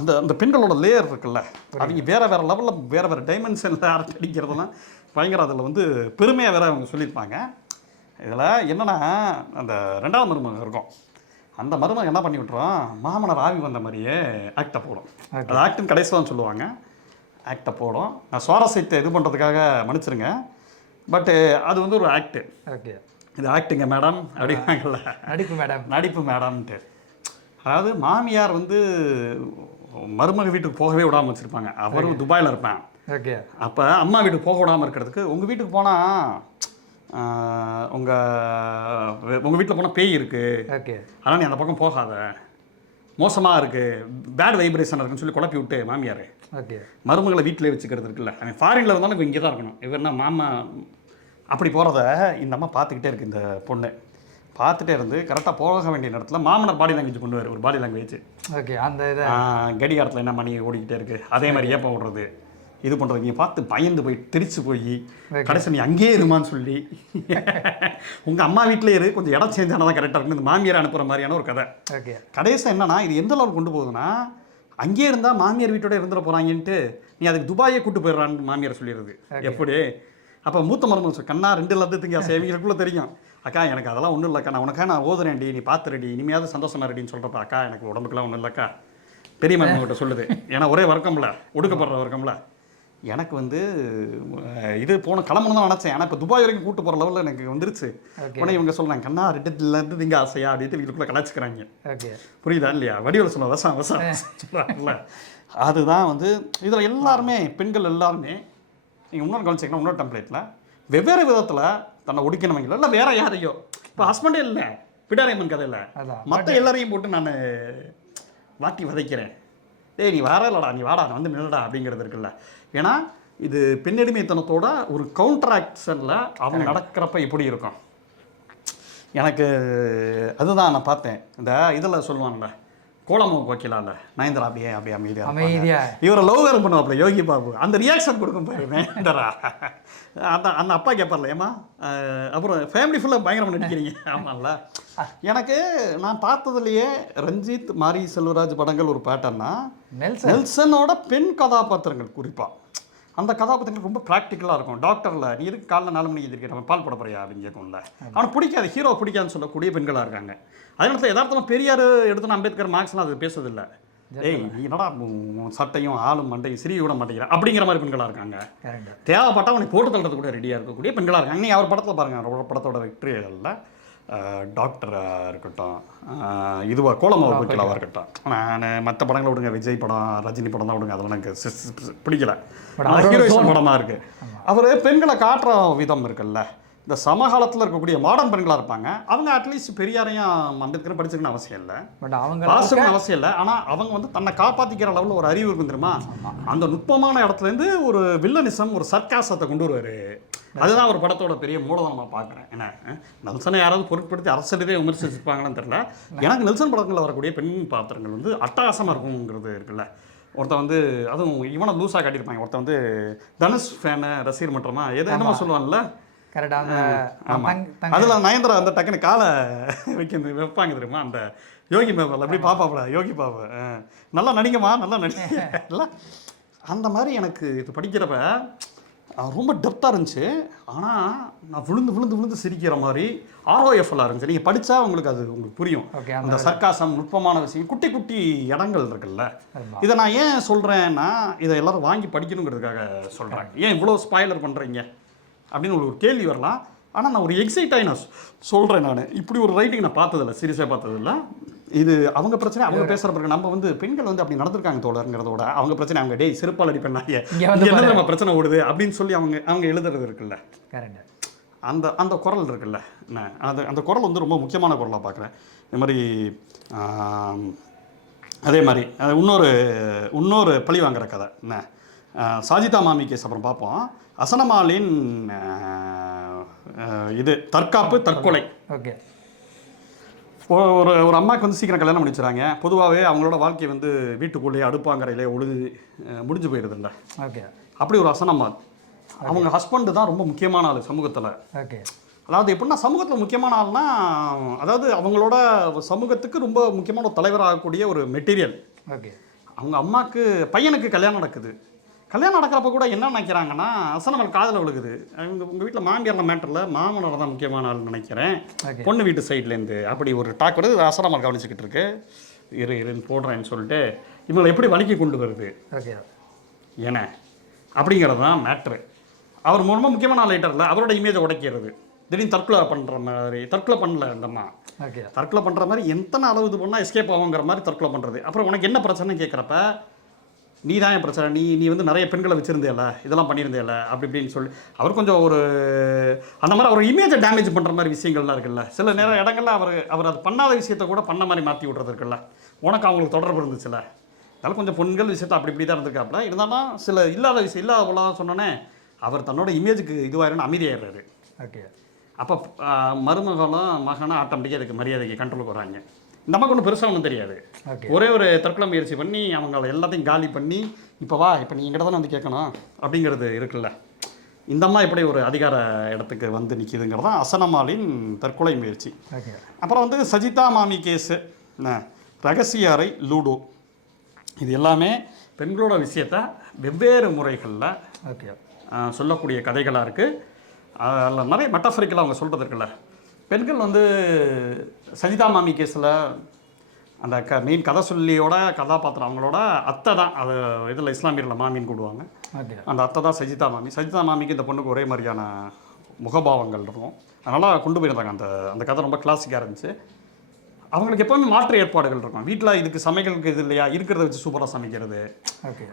அந்த அந்த பெண்களோட லேயர் இருக்குல்ல, அவங்க வேறு வேறு லெவலில் வேறு வேறு டைமென்ஷனில் அடிக்கிறதுலாம் பயங்கர. அதில் வந்து பெருமையாக வேறு அவங்க சொல்லியிருப்பாங்க. இதில் என்னென்னா அந்த 2வது மருமகன் இருக்கும். அந்த மருமகன் என்ன பண்ணி விட்டுறோம், மாமனார் ஆவி வந்த மாதிரியே ஆக்டை போடும். அது ஆக்டின் கடைசியில் தான் சொல்லுவாங்க. ஆக்டை போடும். நான் சுவாரஸ்யத்தை இது பண்ணுறதுக்காக மன்னிச்சிருங்க. பட்டு அது வந்து ஒரு ஆக்டு. ஓகே. இது ஆக்டுங்க மேடம் அப்படிங்கிறாங்கல்ல, நடிப்பு மேடம்ன்ட்டு. அதாவது மாமியார் வந்து மருமக வீட்டுக்கு போகவே விடாமல் வச்சுருப்பாங்க. அவரும் துபாயில் இருப்பேன். ஓகே. அப்போ அம்மா வீட்டுக்கு போக விடாமல் இருக்கிறதுக்கு, உங்கள் வீட்டுக்கு போனால் உங்கள் வீட்டில் போனால் பேய் இருக்குது, ஓகே, ஆனால் நீ அந்த பக்கம் போகாத, மோசமாக இருக்குது, பேட் வைப்ரேஷன் இருக்குன்னு சொல்லி குழப்பி விட்டு மாமியார் ஓகே மருமகளை வீட்டிலே வச்சுக்கிறது இருக்குல்ல. அவன் ஃபாரினில் இருந்தாலும் இப்போ இங்கே தான் இருக்கணும். இவர்னா மாமா அப்படி போகிறத இந்த அம்மா பார்த்துக்கிட்டே இருக்குது. இந்த பொண்ணு பார்த்துட்டே இருந்து கரெக்டாக போக வேண்டிய நேரத்தில் மாமனார் பாடி லாங்குவேஜ் பண்ணுவார். ஒரு பாடி லாங்குவேஜ். ஓகே. அந்த இது கடிகாரத்தில் என்ன மணி ஓடிக்கிட்டே இருக்குது, அதே மாதிரி ஏப்ப விடுறது, இது பண்ணுறது. நீங்கள் பார்த்து பயந்து போய் தெரிச்சு போய் கடைசி நீ அங்கேயே இருமான்னு சொல்லி உங்கள் அம்மா வீட்டிலே இரு, கொஞ்சம் இடம் சேஞ்ச் ஆனால் தான் கரெக்டாக இருக்குன்னு இந்த மாமியார் அனுப்புகிற மாதிரியான ஒரு கதை. ஓகே. கடைசி என்னன்னா, இது எந்த அளவுக்கு கொண்டு போகுதுன்னா, அங்கேயே இருந்தால் மாமியார் வீட்டோட இருந்துட போகிறாங்கன்ட்டு நீ அதுக்கு துபாயே கூட்டு போயிடுறான்னு மாமியார் சொல்லிடுறது. எப்படி அப்போ மூத்த மருமகள் கண்ணா 2 லட்சத்துக்கு சேவிங்களுக்குள்ளே தெரியும். அக்கா எனக்கு அதெல்லாம் ஒன்றும் இல்லைக்கா, நான் உனக்கா நான் ஓதுறேன்டி, நீ பார்த்துறடி, இனிமையாவது சந்தோஷமா ரெடின்னு சொல்கிறப்ப, அக்கா எனக்கு உடம்புக்குலாம் ஒன்றும் இல்லைக்கா, பெரிய மருமகிட்ட சொல்லுது. ஏன்னா ஒரே வர்க்கம்ல, ஒடுக்கப்படுற வர்க்கம்ல. எனக்கு வந்து இது போன கிளம்பணும் தான் நினச்சேன். ஆனால் இப்போ துபாய் வரைக்கும் கூட்டு போகிற லெவலில் எனக்கு வந்துருச்சு. உடனே இவங்க சொல்கிறாங்க, கண்ணா 2 திங்க ஆசையா அப்படின்ட்டு வீட்டுக்குள்ளே கலாச்சிக்கிறாங்க. புரியுதா இல்லையா? வடிவில் சொல்ல வசம் சொல்கிறாங்கல்ல. அதுதான் வந்து இதில் எல்லாருமே பெண்கள் எல்லாருமே நீங்கள் இன்னொரு கவனிச்சிங்கன்னா, இன்னொரு டெம்ப்ளேட்டில் வெவ்வேறு விதத்தில் தன்னை ஒடுக்கணுவங்களோ இல்லை வேற யாரையோ. இப்போ ஹஸ்பண்டே இல்லை, பிடாரியம்மன் கதையில் மற்ற எல்லாரையும் போட்டு நான் வாட்டி வதைக்கிறேன். டேய் நீ வர இல்லடா, நீ வாடா, நான் வந்து நில்லடா அப்படிங்கிறது இருக்குல்ல. ஏன்னா இது பெண்ணடிமைத்தனத்தோட ஒரு கவுண்டர் ஆக்ஷனில் அவங்க நடக்கிறப்ப இப்படி இருக்கும். எனக்கு அதுதான் நான் பார்த்தேன். இந்த இதில் சொல்லுவாங்கள்ல, கோலமோ கோக்கிலால நயன்தாரா அப்படியே அப்படியே அமைதியாக அமைதியா இவரை லவ் வேறு பண்ணுவாப்புல யோகி பாபு அந்த ரியாக்ஷன் கொடுக்கும் பாரு நயன்தாரா. அந்த அந்த அப்பா கேட்பார்ல ஏமா அப்புறம் ஃபேமிலி ஃபுல்லாக பயங்கரமாக நடிக்கிறீங்க. ஆமாம்ல எனக்கு நான் பார்த்ததுலையே ரஞ்சித் மாரி செல்வராஜ் படங்கள் ஒரு பேட்டர்னா நெல்சனோட பெண் கதாபாத்திரங்கள் குறிப்பாக அந்த கதாபாத்திரங்கள் ரொம்ப ப்ராக்டிக்கலாக இருக்கும். டாக்டரில் நீ இருக்கு காலைல 4 மணிக்கு எதிர்க்கிற பால் போட போறியா அப்படின்னு கேட்கும்ல. அவனுக்கு பிடிக்காது, ஹீரோ பிடிக்காதுன்னு சொல்லக்கூடிய பெண்களாக இருக்காங்க. அதே நேரத்தில் யதார்த்தமாக பெரியார் எடுத்துன்னு அம்பேத்கர் மார்க்ஸ்லாம் அது பேசுறதில்லை. ஏய் நீ என்னடா சட்டையும் ஆளும் மண்டையும் சிறிய விட மாட்டேங்கிறேன் அப்படிங்கிற மாதிரி பெண்களாக இருக்காங்க. தேவைப்பட்டா அவனை போட்டு தள்ளுறது கூட ரெடியாக இருக்கக்கூடிய பெண்களாக இருக்காங்க. நீ அவர் படத்தில் பாருங்கள், படத்தோட வெற்றிகளில் டாக்டராக இருக்கட்டும், இதுவாக கோலமாவு கோக்கிலாவாக இருக்கட்டும். நான் மற்ற படங்களை விடுங்க, விஜய் படம் ரஜினி படம் தான் விடுங்க, அதெல்லாம் எனக்கு பிடிக்கல. ஹீரோயிசம் படமாக இருக்குது. அவர் பெண்களை காட்டுற விதம் இருக்குல்ல, இந்த சமகாலத்தில் இருக்கக்கூடிய மாடர்ன் பெண்களாக இருப்பாங்க. அவங்க அட்லீஸ்ட் பெரியாரையும் அம்பேத்கரும் படிச்சுக்கணும்னு அவசியம் இல்லை, வாசகணும் அவசியம் இல்லை. ஆனால் அவங்க வந்து தன்னை காப்பாற்றிக்கிற லெவலில் ஒரு அறிவு இருக்கும் தெரியுமா. அந்த நுட்பமான இடத்துலேருந்து ஒரு வில்லனிசம், ஒரு சர்க்காசத்தை கொண்டு வருவார். அதுதான் ஒரு படத்தோட பெரிய மூலதனமாக பார்க்குறேன். ஏன்னா நெல்சனை யாராவது பொருட்படுத்தி அரசியலே விமர்சிச்சிருப்பாங்கன்னு தெரியல. எனக்கு நெல்சன் படங்களில் வரக்கூடிய பெண் பாத்திரங்கள் வந்து அட்டகாசமாக இருக்குங்கிறது இருக்குல்ல. ஒருத்தன் வந்து அதுவும் இவனை லூஸாக காட்டியிருப்பாங்க. ஒருத்தன் வந்து தனுஷ் ஃபேனு ரசிகர் மன்றமா என்னமா சொல்லுவான்ல. ஆமாம், அதில் நயன்தாரா அந்த டக்குன்னு காலை வைப்பாங்க தெரியுமா. அந்த யோகி பாபு அப்படி பாப்பாப்புல, யோகி பாபு நல்லா நடிங்கம்மா நல்லா நடிங்க. அந்த மாதிரி எனக்கு இது படிக்கிறப்ப ரொம்ப டெப்த்தாக இருந்துச்சு. ஆனால் நான் விழுந்து விழுந்து விழுந்து சிரிக்கிற மாதிரி ஆர்ஓஎஃப்எல்லாக இருந்துச்சு. நீங்கள் படித்தா உங்களுக்கு அது உங்களுக்கு புரியும். அந்த சர்க்காசம், நுட்பமான விஷயம், குட்டி குட்டி இடங்கள் இருக்குல்ல. இதை நான் ஏன் சொல்கிறேன்னா, இதை எல்லோரும் வாங்கி படிக்கணுங்கிறதுக்காக சொல்கிறேன். ஏன் இவ்வளோ ஸ்பாய்லர் பண்ணுறீங்க அப்படின்னு ஒரு கேள்வி வரலாம். ஆனால் நான் ஒரு எக்ஸைட் ஆகி நான் சொல்கிறேன். நான் இப்படி ஒரு ரைட்டிங் நான் பார்த்ததில்ல, சீரியஸாக பார்த்ததில்ல. இது அவங்க பிரச்சனை, அவங்க பேசுகிற பிறகு நம்ம வந்து பெண்கள் வந்து அப்படி நடந்திருக்காங்க தோழருங்கிறதோட அவங்க பிரச்சனை, அவங்க டேய் சிறுப்பால் அடிப்பண்ணாங்க என்ன நம்ம பிரச்சனை ஓடுது அப்படின்னு சொல்லி அவங்க எழுதுறது இருக்குல்ல. அந்த அந்த குரல் இருக்குல்ல, அந்த குரல் வந்து ரொம்ப முக்கியமான குரலாக பார்க்குறேன். இது மாதிரி அதே மாதிரி இன்னொரு பழி வாங்குற கதை என்ன, சாஜிதா மாமி கேஸ் அப்புறம் பார்ப்போம். அசனமாலின் இது தற்காப்பு தற்கொலை. ஓகே, ஒரு அம்மாவுக்கு வந்து சீக்கிரம் கல்யாணம் முடிச்சுறாங்க. பொதுவாகவே அவங்களோட வாழ்க்கை வந்து வீட்டுக்குள்ளேயே அடுப்பாங்கரையிலே முடிஞ்சு போயிடுதில்ல. ஓகே, அப்படி ஒரு அசனம்மா. அவங்க ஹஸ்பண்டு தான் ரொம்ப முக்கியமான ஆள் சமூகத்தில். ஓகே, அதாவது எப்படின்னா சமூகத்தில் முக்கியமான ஆள்னா, அதாவது அவங்களோட சமூகத்துக்கு ரொம்ப முக்கியமான ஒரு தலைவராகக்கூடிய ஒரு மெட்டீரியல். ஓகே, அவங்க அம்மாவுக்கு பையனுக்கு கல்யாணம் நடக்குது. கல்யாணம் நடக்கிறப்ப கூட என்ன நினைக்கிறாங்கன்னா, அசனமல் காதில் விழுகுது. உங்கள் வீட்டில் மாமியார் மேட்டரில் மாமனார் தான் முக்கியமான ஆள்னு நினைக்கிறேன், பொண்ணு வீட்டு சைட்லேருந்து அப்படி ஒரு டாக் வருது. அசனமல் கவனிச்சுக்கிட்டு இருக்கு. இருன்னு போடுறேன்னு சொல்லிட்டு இவங்களை எப்படி வலிக்கு கொண்டு வருது ஏன்னா அப்படிங்கிறது தான் மேட்ரு. அவர் ரொம்ப முக்கியமான ஆள் லைட்டரில் அவரோட இமேஜை உடைக்கிறது. திடீர்னு தற்கொலை பண்ணுற மாதிரி, தற்கொலை பண்ணல அந்தம்மா, தற்கொலை பண்ணுற மாதிரி எத்தனை அளவு இது பண்ணால் எஸ்கேப் ஆகுங்கிற மாதிரி தற்கொலை பண்ணுறது. அப்புறம் உனக்கு என்ன பிரச்சனைன்னு கேட்குறப்ப, நீ தான் என் பிரச்சனை, நீ வந்து நிறைய பெண்களை வச்சுருந்தேல, இதெல்லாம் பண்ணியிருந்தேல அப்படி இப்படின்னு சொல்லி அவர் கொஞ்சம் ஒரு அந்த மாதிரி அவர் இமேஜை டேமேஜ் பண்ணுற மாதிரி விஷயங்கள்லாம் இருக்குல்ல. சில நேரம் இடங்கள்ல அவர் அது பண்ணாத விஷயத்த கூட பண்ண மாதிரி மாற்றி விட்றது இருக்குல்ல. உனக்கு அவங்களுக்கு தொடர்பு இருந்துச்சுல, அதனால் கொஞ்சம் பெண்கள் விஷயத்தை அப்படி இப்படி தான் இருந்திருக்காப்புல. இருந்தாலும் சில இல்லாத விஷயம் இல்லாத போல சொன்னோன்னே அவர் தன்னோட இமேஜுக்கு இதுவாயிரும் அமைதியாகிடுறாரு. ஓகே, அப்போ மருமகளும் மகனும் ஆட்டோமேட்டிக்காக அதுக்கு மரியாதைக்கு கண்ட்ரோலுக்கு வராங்க. நமக்கு ஒன்றும் பெருசாக ஒன்றும் தெரியாது. ஒரே ஒரு தற்கொலை முயற்சி பண்ணி அவங்கள எல்லாத்தையும் காலி பண்ணி இப்போ வா இப்போ நீ எங்கிட்ட தானே வந்து கேட்கணும் அப்படிங்கிறது இருக்குல்ல. இந்த அம்மா எப்படி ஒரு அதிகார இடத்துக்கு வந்து நிற்கிதுங்கிறது தான் அசனமாலின் தற்கொலை முயற்சி. அப்புறம் வந்து சஜிதா மாமி கேஸு, ரகசிய அறை, லூடோ, இது எல்லாமே பெண்களோட விஷயத்தை வெவ்வேறு முறைகளில் சொல்லக்கூடிய கதைகளாக இருக்குது. அதில் நிறைய மெட்டாஃபரிக்கலாக அவங்க சொல்கிறது இருக்குல்ல. பெண்கள் வந்து சஜிதா மாமி கேஸில் அந்த மெயின் கதை சொல்லியோட கதாபாத்திரம் அவங்களோட அத்தை தான். அது இதில் இஸ்லாமியரில் மாமின்னு கூடுவாங்க. அந்த அத்தை தான் சஜிதா மாமி. சஜிதா மாமிக்கு இந்த பொண்ணுக்கு ஒரே மாதிரியான முகபாவங்கள் இருக்கும். அதனால் கொண்டு போயிருந்தாங்க. அந்த கதை ரொம்ப கிளாசிக்காக இருந்துச்சு. அவங்களுக்கு எப்போவுமே மாற்று ஏற்பாடுகள் இருக்கும். வீட்டில் இதுக்கு சமைக்கிறதுக்கு இது இல்லையா, இருக்கிறத வச்சு சூப்பராக சமைக்கிறது.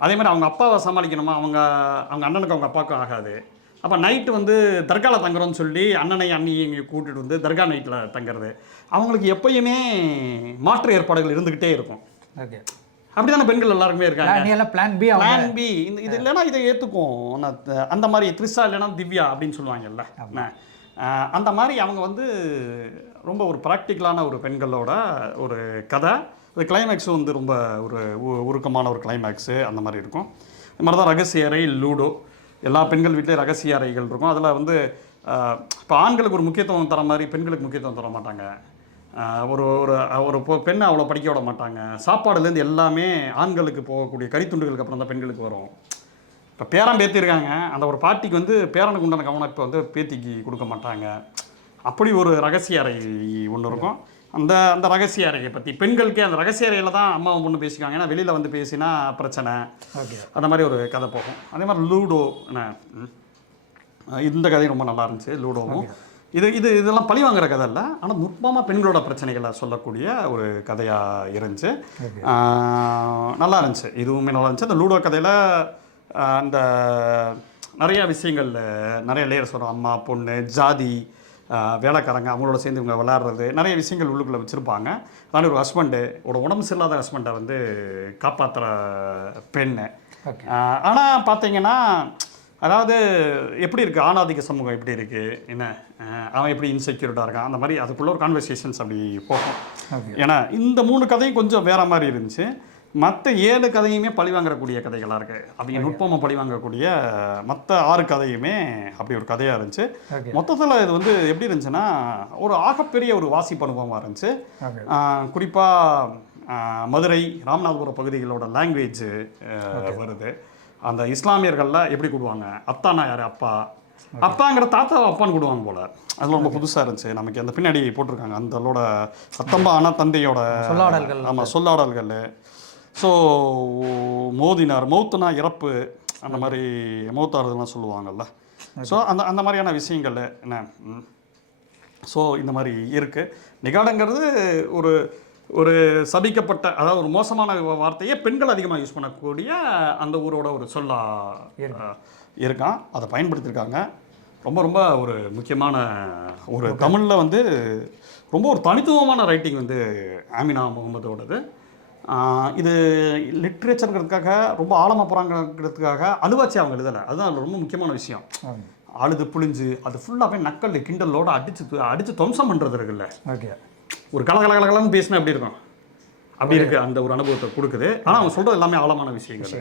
அதே மாதிரி அவங்க அப்பாவை சமாளிக்கணுமா, அவங்க அண்ணனுக்கு அவங்க அப்பாவுக்கும் ஆகாது. அப்போ நைட்டு வந்து தர்காவில் தங்குறோன்னு சொல்லி அண்ணனை அண்ணியை கூட்டிகிட்டு வந்து தர்கா நைட்டில் தங்குறது. அவங்களுக்கு எப்பயுமே மாற்று ஏற்பாடுகள் இருந்துக்கிட்டே இருக்கும். ஓகே, அப்படி தானே பெண்கள் எல்லாருக்குமே இருக்காங்க. பிளான் பி இது இல்லைன்னா இதை ஏற்றுக்கும். அந்த மாதிரி த்ரிஷா இல்லைன்னா திவ்யா அப்படின்னு சொல்லுவாங்கல்ல. அந்த மாதிரி அவங்க வந்து ரொம்ப ஒரு ப்ராக்டிக்கலான ஒரு பெண்களோட ஒரு கதை. அது கிளைமேக்ஸும் வந்து ரொம்ப ஒரு உருக்கமான ஒரு கிளைமேக்ஸு அந்த மாதிரி இருக்கும். இது மாதிரி தான் ரகசிய அறை, லூடோ, எல்லா பெண்கள் வீட்லேயும் ரகசிய அறைகள் இருக்கும். அதில் வந்து இப்போ ஆண்களுக்கு ஒரு முக்கியத்துவம் தர மாதிரி பெண்களுக்கு முக்கியத்துவம் தர மாட்டாங்க. ஒரு ஒரு ஒரு பெண்ணை அவ்வளோ படிக்க விட மாட்டாங்க. சாப்பாடுலேருந்து எல்லாமே ஆண்களுக்கு போகக்கூடிய கறித்துண்டுகளுக்கு அப்புறம் தான் பெண்களுக்கு வரும். இப்போ பேரன் பேத்திருக்காங்க, அந்த ஒரு பாட்டிக்கு வந்து பேரனுக்கு உண்டான கவனம் இப்போ வந்து பேத்திக்கு கொடுக்க மாட்டாங்க. அப்படி ஒரு ரகசிய அறை ஒன்று இருக்கும். அந்த அந்த ரகசிய அறையை பற்றி பெண்களுக்கே அந்த ரகசிய அறையில் தான் அம்மா பொண்ணு பேசிக்காங்க. ஏன்னா வெளியில் வந்து பேசினா பிரச்சனை. அந்த மாதிரி ஒரு கதை போகும். அதே மாதிரி லூடோ, இந்த கதையும் ரொம்ப நல்லா இருந்துச்சு. லூடோவும் இதெல்லாம் பழி வாங்குற கதை இல்லை, ஆனால் நுட்பமாக பெண்களோட பிரச்சனைகளை சொல்லக்கூடிய ஒரு கதையாக இருந்துச்சு. நல்லா இருந்துச்சு, இதுவுமே நல்லா இருந்துச்சு. அந்த லூடோ கதையில் அந்த நிறைய விஷயங்கள், நிறைய லேயர்ஸ் வரும். அம்மா பொண்ணு, ஜாதி, வேலைக்காரங்க, அவங்களோட சேர்ந்து இவங்க விளையாடுறது, நிறைய விஷயங்கள் உள்ளுக்குள்ளே வச்சுருப்பாங்க. அதாவது ஒரு ஹஸ்பண்டு, ஒரு உடம்பு சரியில்லாத ஹஸ்பண்டை வந்து காப்பாற்றுற பெண்ணு. ஆனால் பார்த்தீங்கன்னா, அதாவது எப்படி இருக்குது ஆணாதிக்க சமூகம், எப்படி இருக்குது, என்ன அவன் எப்படி இன்செக்யூர்டாக இருக்கான், அந்த மாதிரி அதுக்குள்ள ஒரு கான்வர்சேஷன்ஸ் அப்படி போகும். ஏன்னா இந்த 3 கதையும் கொஞ்சம் வேறு மாதிரி இருந்துச்சு. மற்ற 7 கதையுமே பழிவாங்கக்கூடிய கதைகளாக இருக்குது. அவங்க நுட்பமாக பழிவாங்கக்கூடிய மற்ற 6 கதையுமே அப்படி ஒரு கதையாக இருந்துச்சு. மொத்தத்தில் இது வந்து எப்படி இருந்துச்சுன்னா, ஒரு ஆகப்பெரிய ஒரு வாசிப்பு அனுபவமாக இருந்துச்சு. குறிப்பாக மதுரை, ராமநாதபுரம் பகுதிகளோட லாங்குவேஜ் வருது. அந்த இஸ்லாமியர்களில் எப்படி கூடுவாங்க, அத்தானா யார், அப்பாங்கிற தாத்தா அப்பான்னு கூடுவாங்க போல். அதில் ரொம்ப புதுசாக இருந்துச்சு. நமக்கு அந்த பின்னாடி போட்டிருக்காங்க அந்தளோட சத்தம்பா ஆனால் தந்தையோட சொல்லாடல்கள். ஆமாம், சொல்லாடல்கள். ஸோ மோதினார், மௌத்துனா இறப்பு, அந்த மாதிரி மௌத்தாறுதெல்லாம் சொல்லுவாங்கள்ல. ஸோ அந்த மாதிரியான விஷயங்கள் என்ன. ஸோ இந்த மாதிரி இருக்குது. நிகாடங்கிறது ஒரு ஒரு சபிக்கப்பட்ட, அதாவது ஒரு மோசமான வார்த்தையை பெண்கள் அதிகமாக யூஸ் பண்ணக்கூடிய அந்த ஊரோட ஒரு சொல்லா இருக்கான். அதை பயன்படுத்தியிருக்காங்க. ரொம்ப ரொம்ப ஒரு முக்கியமான ஒரு தமிழில் வந்து ரொம்ப ஒரு தனித்துவமான ரைட்டிங் வந்து ஆமினா முகமதோடது. இது லிட்ரேச்சருங்கிறதுக்காக ரொம்ப ஆழமாக போகிறாங்கிறதுக்காக அழுவாச்சி அவங்க எழுதலை. அதுதான் ரொம்ப முக்கியமான விஷயம். அழுது புளிஞ்சு அது ஃபுல்லாக போய் நக்கல் கிண்டலோடு அடித்து துவம்சம் பண்ணுறது இருக்குல்ல. ஒரு கலகலகலன்னு பேசினா எப்படி இருக்கும், அப்படி இருக்குது. அந்த ஒரு அனுபவத்தை கொடுக்குது. ஆனால் அவங்க சொல்கிறது எல்லாமே ஆழமான விஷயங்கள்.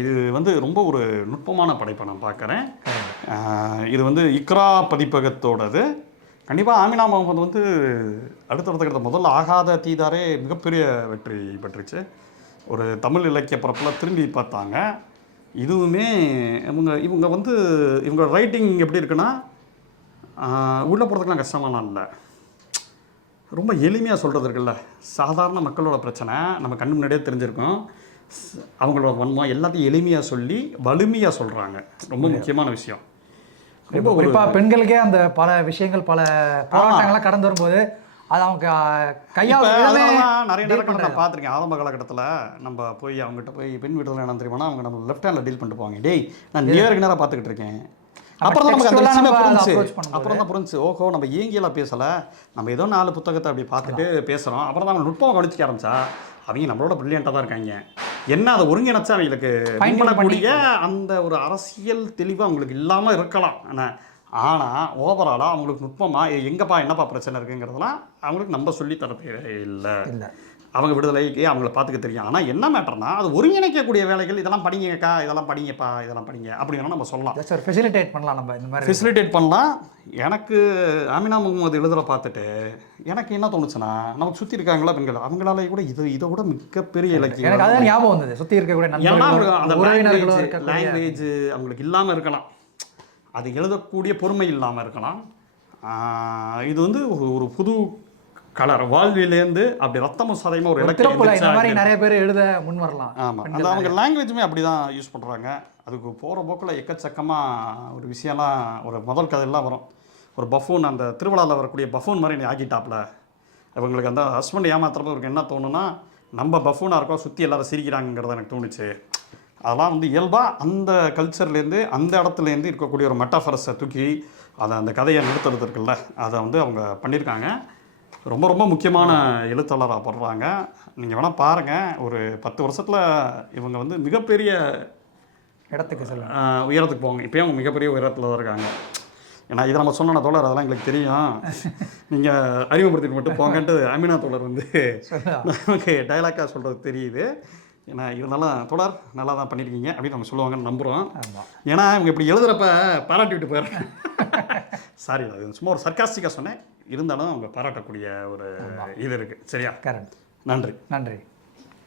இது வந்து ரொம்ப ஒரு நுட்பமான படைப்பை நான் பார்க்குறேன். இது வந்து இக்ரா பதிப்பகத்தோடது. கண்டிப்பாக ஆமினா முகமது வந்து அடுத்தடுத்த முதல்ல ஆகாத தீதாரே மிகப்பெரிய வெற்றி பெற்றுச்சு. ஒரு தமிழ் இலக்கிய பரப்பில் திரும்பி பார்த்தாங்க. இதுவுமே இவங்க வந்து இவங்களோட ரைட்டிங் எப்படி இருக்குன்னா, உள்ளே போகிறதுக்கெலாம் கஷ்டமாலாம் இல்லை, ரொம்ப எளிமையாக சொல்கிறது இருக்குல்ல. சாதாரண மக்களோட பிரச்சனை நம்ம கண்ணு முன்னாடியே தெரிஞ்சிருக்கோம். அவங்களோட வன்மம் எல்லாத்தையும் எளிமையாக சொல்லி வலிமையாக சொல்கிறாங்க. ரொம்ப முக்கியமான விஷயம். ரொம்ப குறிப்பாக பெண்களுக்கே அந்த பல விஷயங்கள், பல போராட்டங்கள்லாம் கடந்து வரும்போது அது அவங்க கையால் நிறைய நேரங்கள் நான் பார்த்துருக்கேன். ஆரம்ப காலகட்டத்தில் நம்ம போய் அவங்ககிட்ட போய் பெண் வீட்டில் என்ன தெரியுமா, அவங்க நம்ம லெஃப்ட் ஹேண்டில் டீல் பண்ணிட்டு போவாங்க. டேய் நான் நேருக்கு நேராக பார்த்துக்கிட்டு இருக்கேன். அப்புறம் தான் நமக்கு அந்த விஷயமே புரிஞ்சு. அப்புறம் தான் புரிஞ்சு, ஓஹோ நம்ம ஏங்கியெல்லாம் பேசலை, நம்ம ஏதோ 4 புத்தகத்தை அப்படி பார்த்துட்டு பேசுகிறோம். அப்புறம் தான் அவங்க நுட்பமாக கவனிச்சிக்க ஆரம்பிச்சா அவங்க நம்மளோட பிரில்லியண்ட்டாக தான் இருக்காங்க. என்ன அதை ஒருங்கிணைச்சா அவங்களுக்கு பண்ணக்கூடிய அந்த ஒரு அரசியல் தெளிவு அவங்களுக்கு இல்லாமல் இருக்கலாம். ஆனால் ஓவராலாக அவங்களுக்கு நுட்பமாக எங்கப்பா என்னப்பா பிரச்சனை இருக்குங்கிறதுலாம் அவங்களுக்கு நம்ம சொல்லி தரது இல்லை. அவங்க விடுதலைக்கு அவங்கள பார்த்துக்க தெரியும். ஆனால் என்ன மேட்டர்னா, அது ஒருங்கிணைக்கக்கூடிய வேலைகள், இதெல்லாம் படிங்கக்கா, இதெல்லாம் படிங்கப்பா, இதெல்லாம் படிங்க அப்படின்னா நம்ம சொல்லலாம். சார் ஃபெசிலிட்டேட் பண்ணலாம், நம்ம இந்த மாதிரி ஃபெசிலிட்டேட் பண்ணலாம். எனக்கு ஆமினா முகமது எழுதுகிற பார்த்துட்டு எனக்கு என்ன தோணுச்சுன்னா, நமக்கு சுற்றி இருக்காங்களா பெண்கள், அவங்களால கூட இதை விட மிகப்பெரிய இலக்கியம். எனக்கு அதான் ஞாபகம் வந்தது. சுற்றி இருக்கக்கூடிய அந்த லாங்குவேஜ் அவங்களுக்கு இல்லாமல் இருக்கலாம், அது எழுதக்கூடிய பொறுமை இல்லாமல் இருக்கலாம். இது வந்து ஒரு புது கலர் வாழ்விலேருந்து அப்படி ரத்தமும் சதையுமா ஒரு இலக்கியம் நிறைய பேர் எழுத முன் வரலாம். ஆமாம், அந்த அவங்க லாங்குவேஜுமே அப்படி தான் யூஸ் பண்ணுறாங்க. அதுக்கு போகிற போக்கில் எக்கச்சக்கமாக ஒரு விஷயம்லாம், ஒரு முதல் கதையெல்லாம் வரும். ஒரு பஃபூன், அந்த திருவிழாவில் வரக்கூடிய பஃபூன் மாதிரி நீ ஆக்கிட்டாப்பில். இவங்களுக்கு அந்த ஹஸ்பண்ட் ஏமாத்துறப்போ இவருக்கு என்ன தோணுன்னா, நம்ம பஃபூனாக இருக்கோம், சுற்றி எல்லோரும் சிரிக்கிறாங்கிறது எனக்கு தோணுச்சு. அதெல்லாம் வந்து இயல்பாக அந்த கல்ச்சர்லேருந்து அந்த இடத்துலேருந்து இருக்கக்கூடிய ஒரு மெட்டாஃபரஸை தூக்கி அதை அந்த கதையை நிறுத்துறது இருக்குல்ல, அதை வந்து அவங்க பண்ணியிருக்காங்க. ரொம்ப ரொம்ப முக்கியமான எழுத்தாளராக படுறாங்க. நீங்கள் வேணால் பாருங்கள், ஒரு 10 வருஷத்தில் இவங்க வந்து மிகப்பெரிய இடத்துக்கு உயரத்துக்கு போவாங்க. இப்போயும் அவங்க மிகப்பெரிய உயரத்தில் தான் இருக்காங்க. ஏன்னா இதை நம்ம சொன்ன தோழர் அதெல்லாம் எங்களுக்கு தெரியும், நீங்கள் அறிமுகப்படுத்திட்டு மட்டும் போங்கன்ட்டு அமீனா தோழர் வந்து நமக்கு டைலாக்காக சொல்கிறது தெரியுது. ஏன்னா இருந்தாலும் தோழர் நல்லா தான் பண்ணியிருக்கீங்க அப்படின்னு நம்ம சொல்லுவாங்கன்னு நம்புகிறோம். ஏன்னா இவங்க இப்படி எழுதுகிறப்ப பாராட்டி விட்டு போயிடுறேன். சாரி, அது சும்மா ஒரு சர்க்காஸ்டிக்காக சொன்னேன், இருந்தாலும் அவங்க பாராட்டக்கூடிய ஒரு இது இருக்குது. சரியா? கரெக்ட். நன்றி. நன்றி.